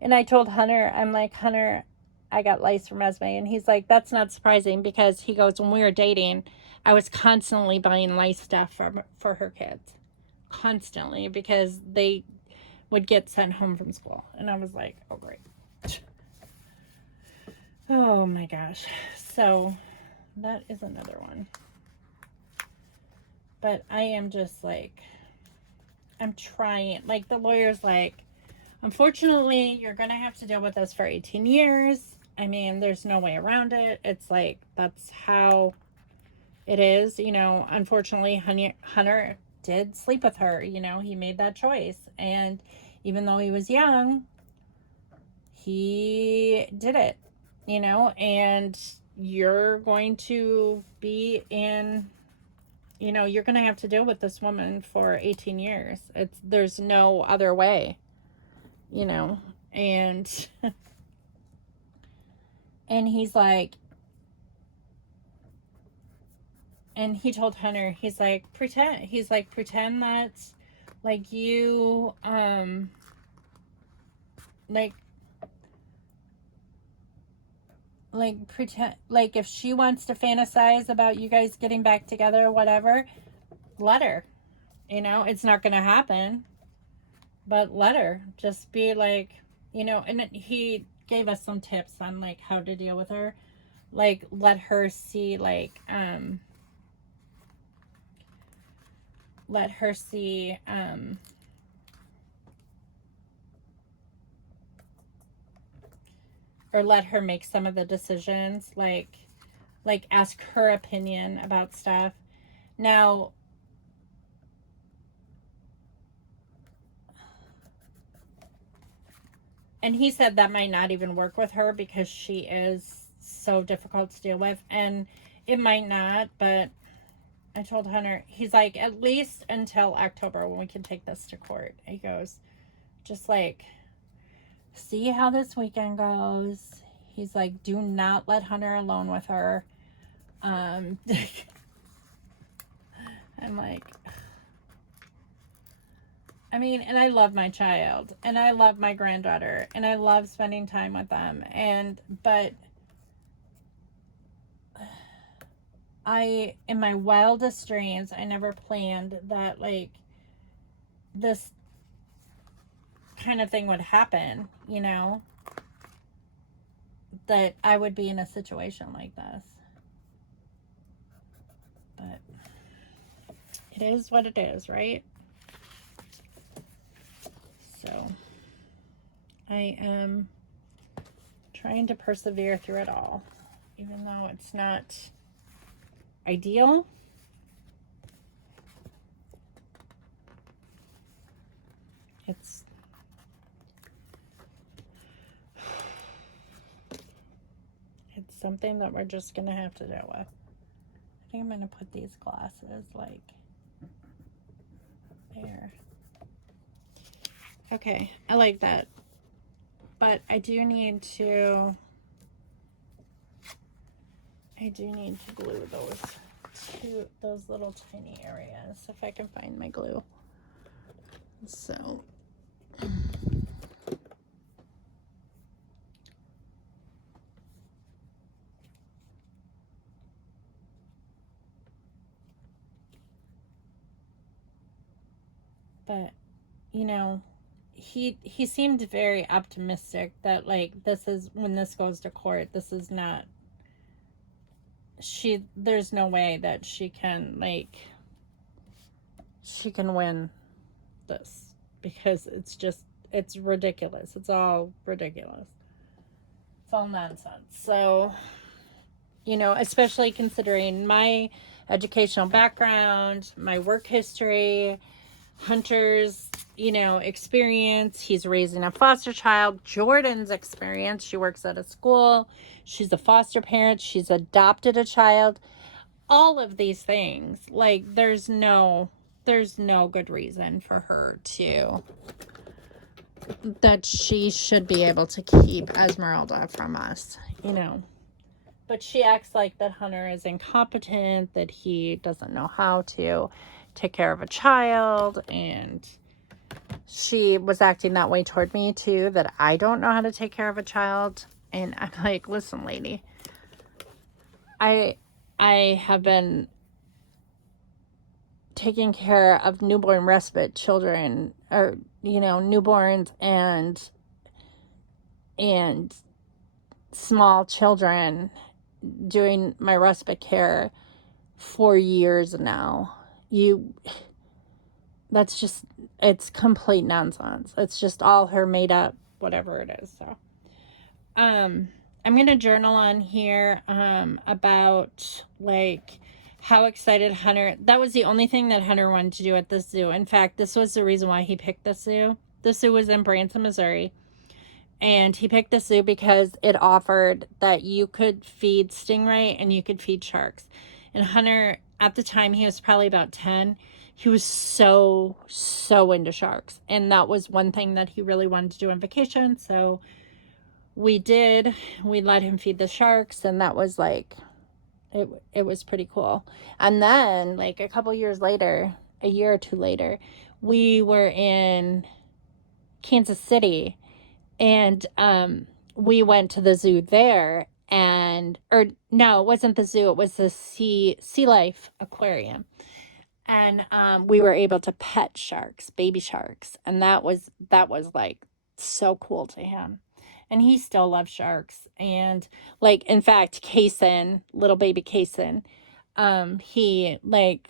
And I told Hunter, I'm like, Hunter, I got lice from Esme. And he's like, that's not surprising, because he goes, when we were dating, I was constantly buying lice stuff for her kids. Constantly, because they would get sent home from school. And I was like, oh, great. Oh my gosh. So that is another one. But I am just like, I'm trying. Like, the lawyer's like, unfortunately, you're going to have to deal with this for 18 years. I mean, there's no way around it. It's like, that's how it is. You know, unfortunately, Hunter did sleep with her. You know, he made that choice. And even though he was young, he did it, you know, and you're going to be in, you know, you're going to have to deal with this woman for 18 years. There's no other way, you know. And and he's like, and he told Hunter, he's like, pretend that, like, you like pretend, like, if she wants to fantasize about you guys getting back together or whatever, let her. You know, it's not going to happen, but let her just be like, you know, and he gave us some tips on like how to deal with her. Like, let her see, like, let her see, or let her make some of the decisions, like ask her opinion about stuff. Now, and he said that might not even work with her because she is so difficult to deal with, and it might not, but I told Hunter, he's like, at least until October when we can take this to court. He goes, just like, see how this weekend goes. He's like, do not let Hunter alone with her. I'm like, I mean, and I love my child, and I love my granddaughter, and I love spending time with them, but in my wildest dreams, I never planned that, like, this kind of thing would happen, you know, that I would be in a situation like this. But it is what it is, right? So I am trying to persevere through it all, even though it's not ideal. It's something that we're just gonna have to deal with. I think I'm gonna put these glasses like there. Okay, I like that, but I do need to glue those little tiny areas if I can find my glue. So but you know, he seemed very optimistic that, like, this is, when this goes to court, this is not, there's no way that she can win this, because it's ridiculous. It's all ridiculous. It's all nonsense. So, you know, especially considering my educational background, my work history, Hunter's, you know, experience. He's raising a foster child. Jordan's experience. She works at a school. She's a foster parent. She's adopted a child. All of these things. Like, there's no good reason for her that she should be able to keep Esmeralda from us, you know. But she acts like that Hunter is incompetent, that he doesn't know how to take care of a child, and she was acting that way toward me too, that I don't know how to take care of a child. And I'm like, listen, lady, I have been taking care of newborn respite children, or, you know, newborns and small children, doing my respite care for years now. That's just, it's complete nonsense. It's just all her made up whatever it is. So I'm gonna journal on here about, like, how excited Hunter, that was the only thing that Hunter wanted to do at this zoo. In fact, this was the reason why he picked the zoo. The zoo was in Branson, Missouri. And he picked the zoo because it offered that you could feed stingray and you could feed sharks. And Hunter, at the time, he was probably about 10. He was so into sharks. And that was one thing that he really wanted to do on vacation. So we did. We let him feed the sharks. And that was like, it was pretty cool. And then, like, a couple years later, a year or two later, we were in Kansas City. And we went to the zoo there, or no, it wasn't the zoo. It was the Sea Life Aquarium. And we were able to pet sharks, baby sharks, and that was like so cool to him. And he still loves sharks. And like, in fact, Kason, little baby Kason, he like,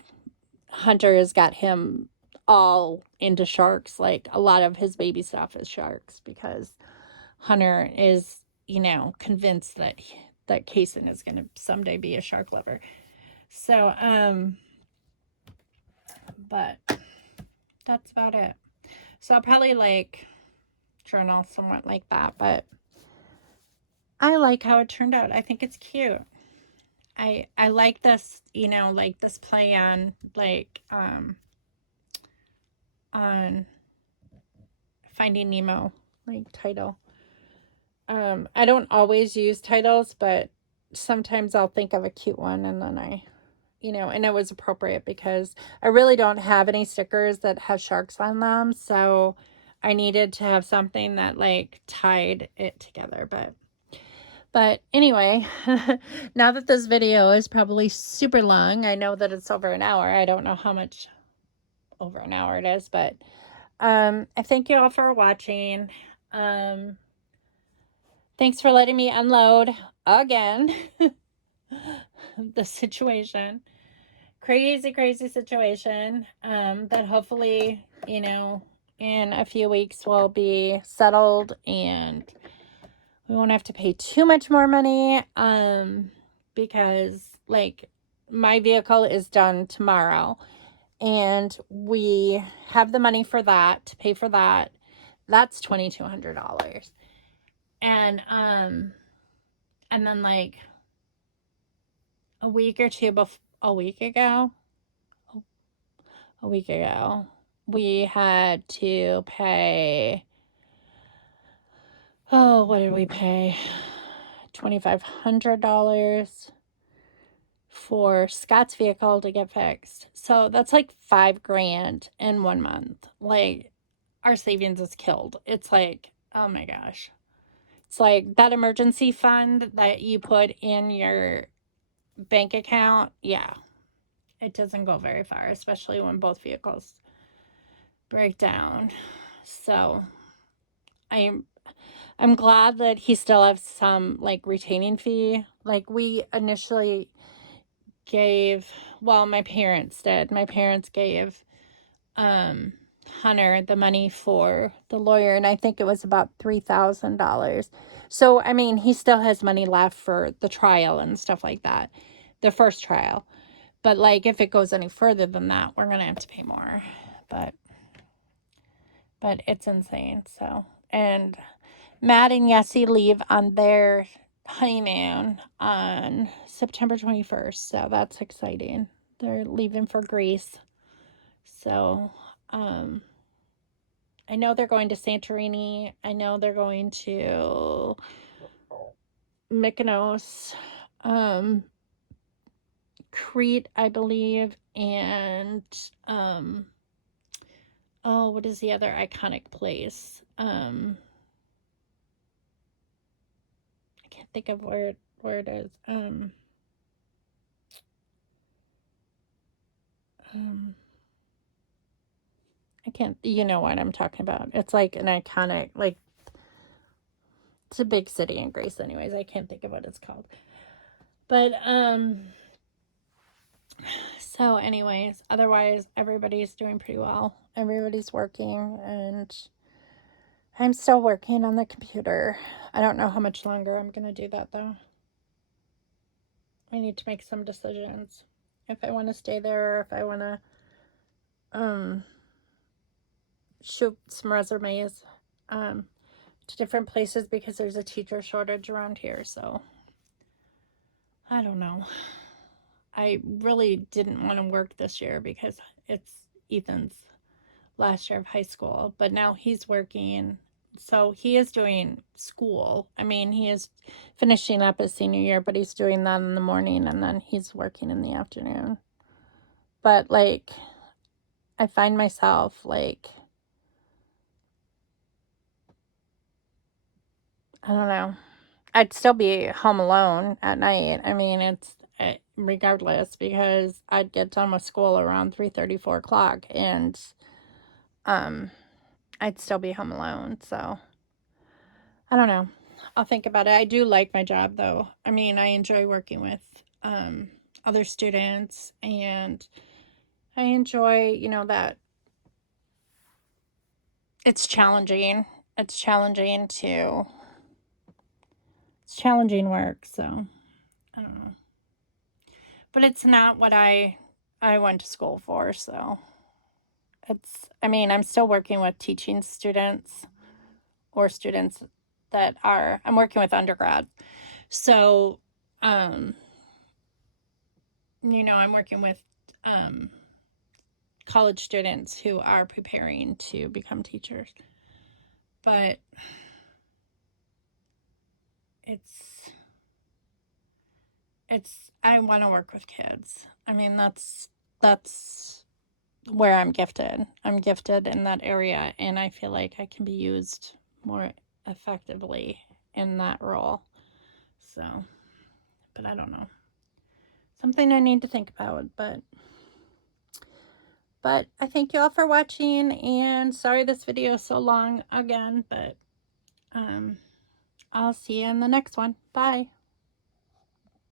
Hunter has got him all into sharks. Like, a lot of his baby stuff is sharks because Hunter is, convinced that Kason is going to someday be a shark lover. So, but that's about it. So I'll probably like journal somewhat like that, but I like how it turned out. I think it's cute. I like this, like this play on like on Finding Nemo, like title. I don't always use titles, but sometimes I'll think of a cute one and then and it was appropriate because I really don't have any stickers that have sharks on them. So I needed to have something that like tied it together. But anyway, now that this video is probably super long, I know that it's over an hour. I don't know how much over an hour it is, but I thank you all for watching. Thanks for letting me unload again the situation. Crazy situation that hopefully, in a few weeks will be settled and we won't have to pay too much more money because like my vehicle is done tomorrow and we have the money for that to pay for that. That's $2,200. And then like a week ago we had to pay, what did we pay? $2,500 for Scott's vehicle to get fixed. So that's like $5,000 in 1 month. Like, our savings is killed. It's like, oh my gosh. It's like that emergency fund that you put in your bank account. Yeah, it doesn't go very far, especially when both vehicles break down. So I'm glad that he still has some like retaining fee. Like, we initially gave, well, my parents did. My parents gave Hunter the money for the lawyer, and I think it was about $3,000. So, I mean, he still has money left for the trial and stuff like that, the first trial. But like, if it goes any further than that, we're gonna have to pay more. But it's insane. So, and Matt and Yessie leave on their honeymoon on September 21st. So that's exciting. They're leaving for Greece. So, I know they're going to Santorini. I know they're going to Mykonos, Crete, I believe, and what is the other iconic place? I can't think of where it is. I can't, you know what I'm talking about. It's like an iconic, like, it's a big city in Greece anyways. I can't think of what it's called. But, so anyways, otherwise, everybody's doing pretty well. Everybody's working, and I'm still working on the computer. I don't know how much longer I'm going to do that, though. I need to make some decisions. If I want to stay there or if I want to, shoot some resumes, to different places because there's a teacher shortage around here. So I don't know. I really didn't want to work this year because it's Ethan's last year of high school, but now he's working. So he is doing school. I mean, he is finishing up his senior year, but he's doing that in the morning and then he's working in the afternoon. But like, I find myself like, I don't know. I'd still be home alone at night. I mean, regardless, because I'd get done with school around 3:30, 4 o'clock, and I'd still be home alone. So I don't know. I'll think about it. I do like my job, though. I mean, I enjoy working with other students, and I enjoy, that it's challenging. It's challenging to, it's challenging work. So I don't know. But it's not what I went to school for. So I mean, I'm still working with teaching students, or students I'm working with undergrad. So, I'm working with college students who are preparing to become teachers. But I want to work with kids. I mean, that's where I'm gifted. I'm gifted in that area, and I feel like I can be used more effectively in that role. So, but I don't know. Something I need to think about, but I thank you all for watching, and sorry this video is so long again, but I'll see you in the next one. Bye.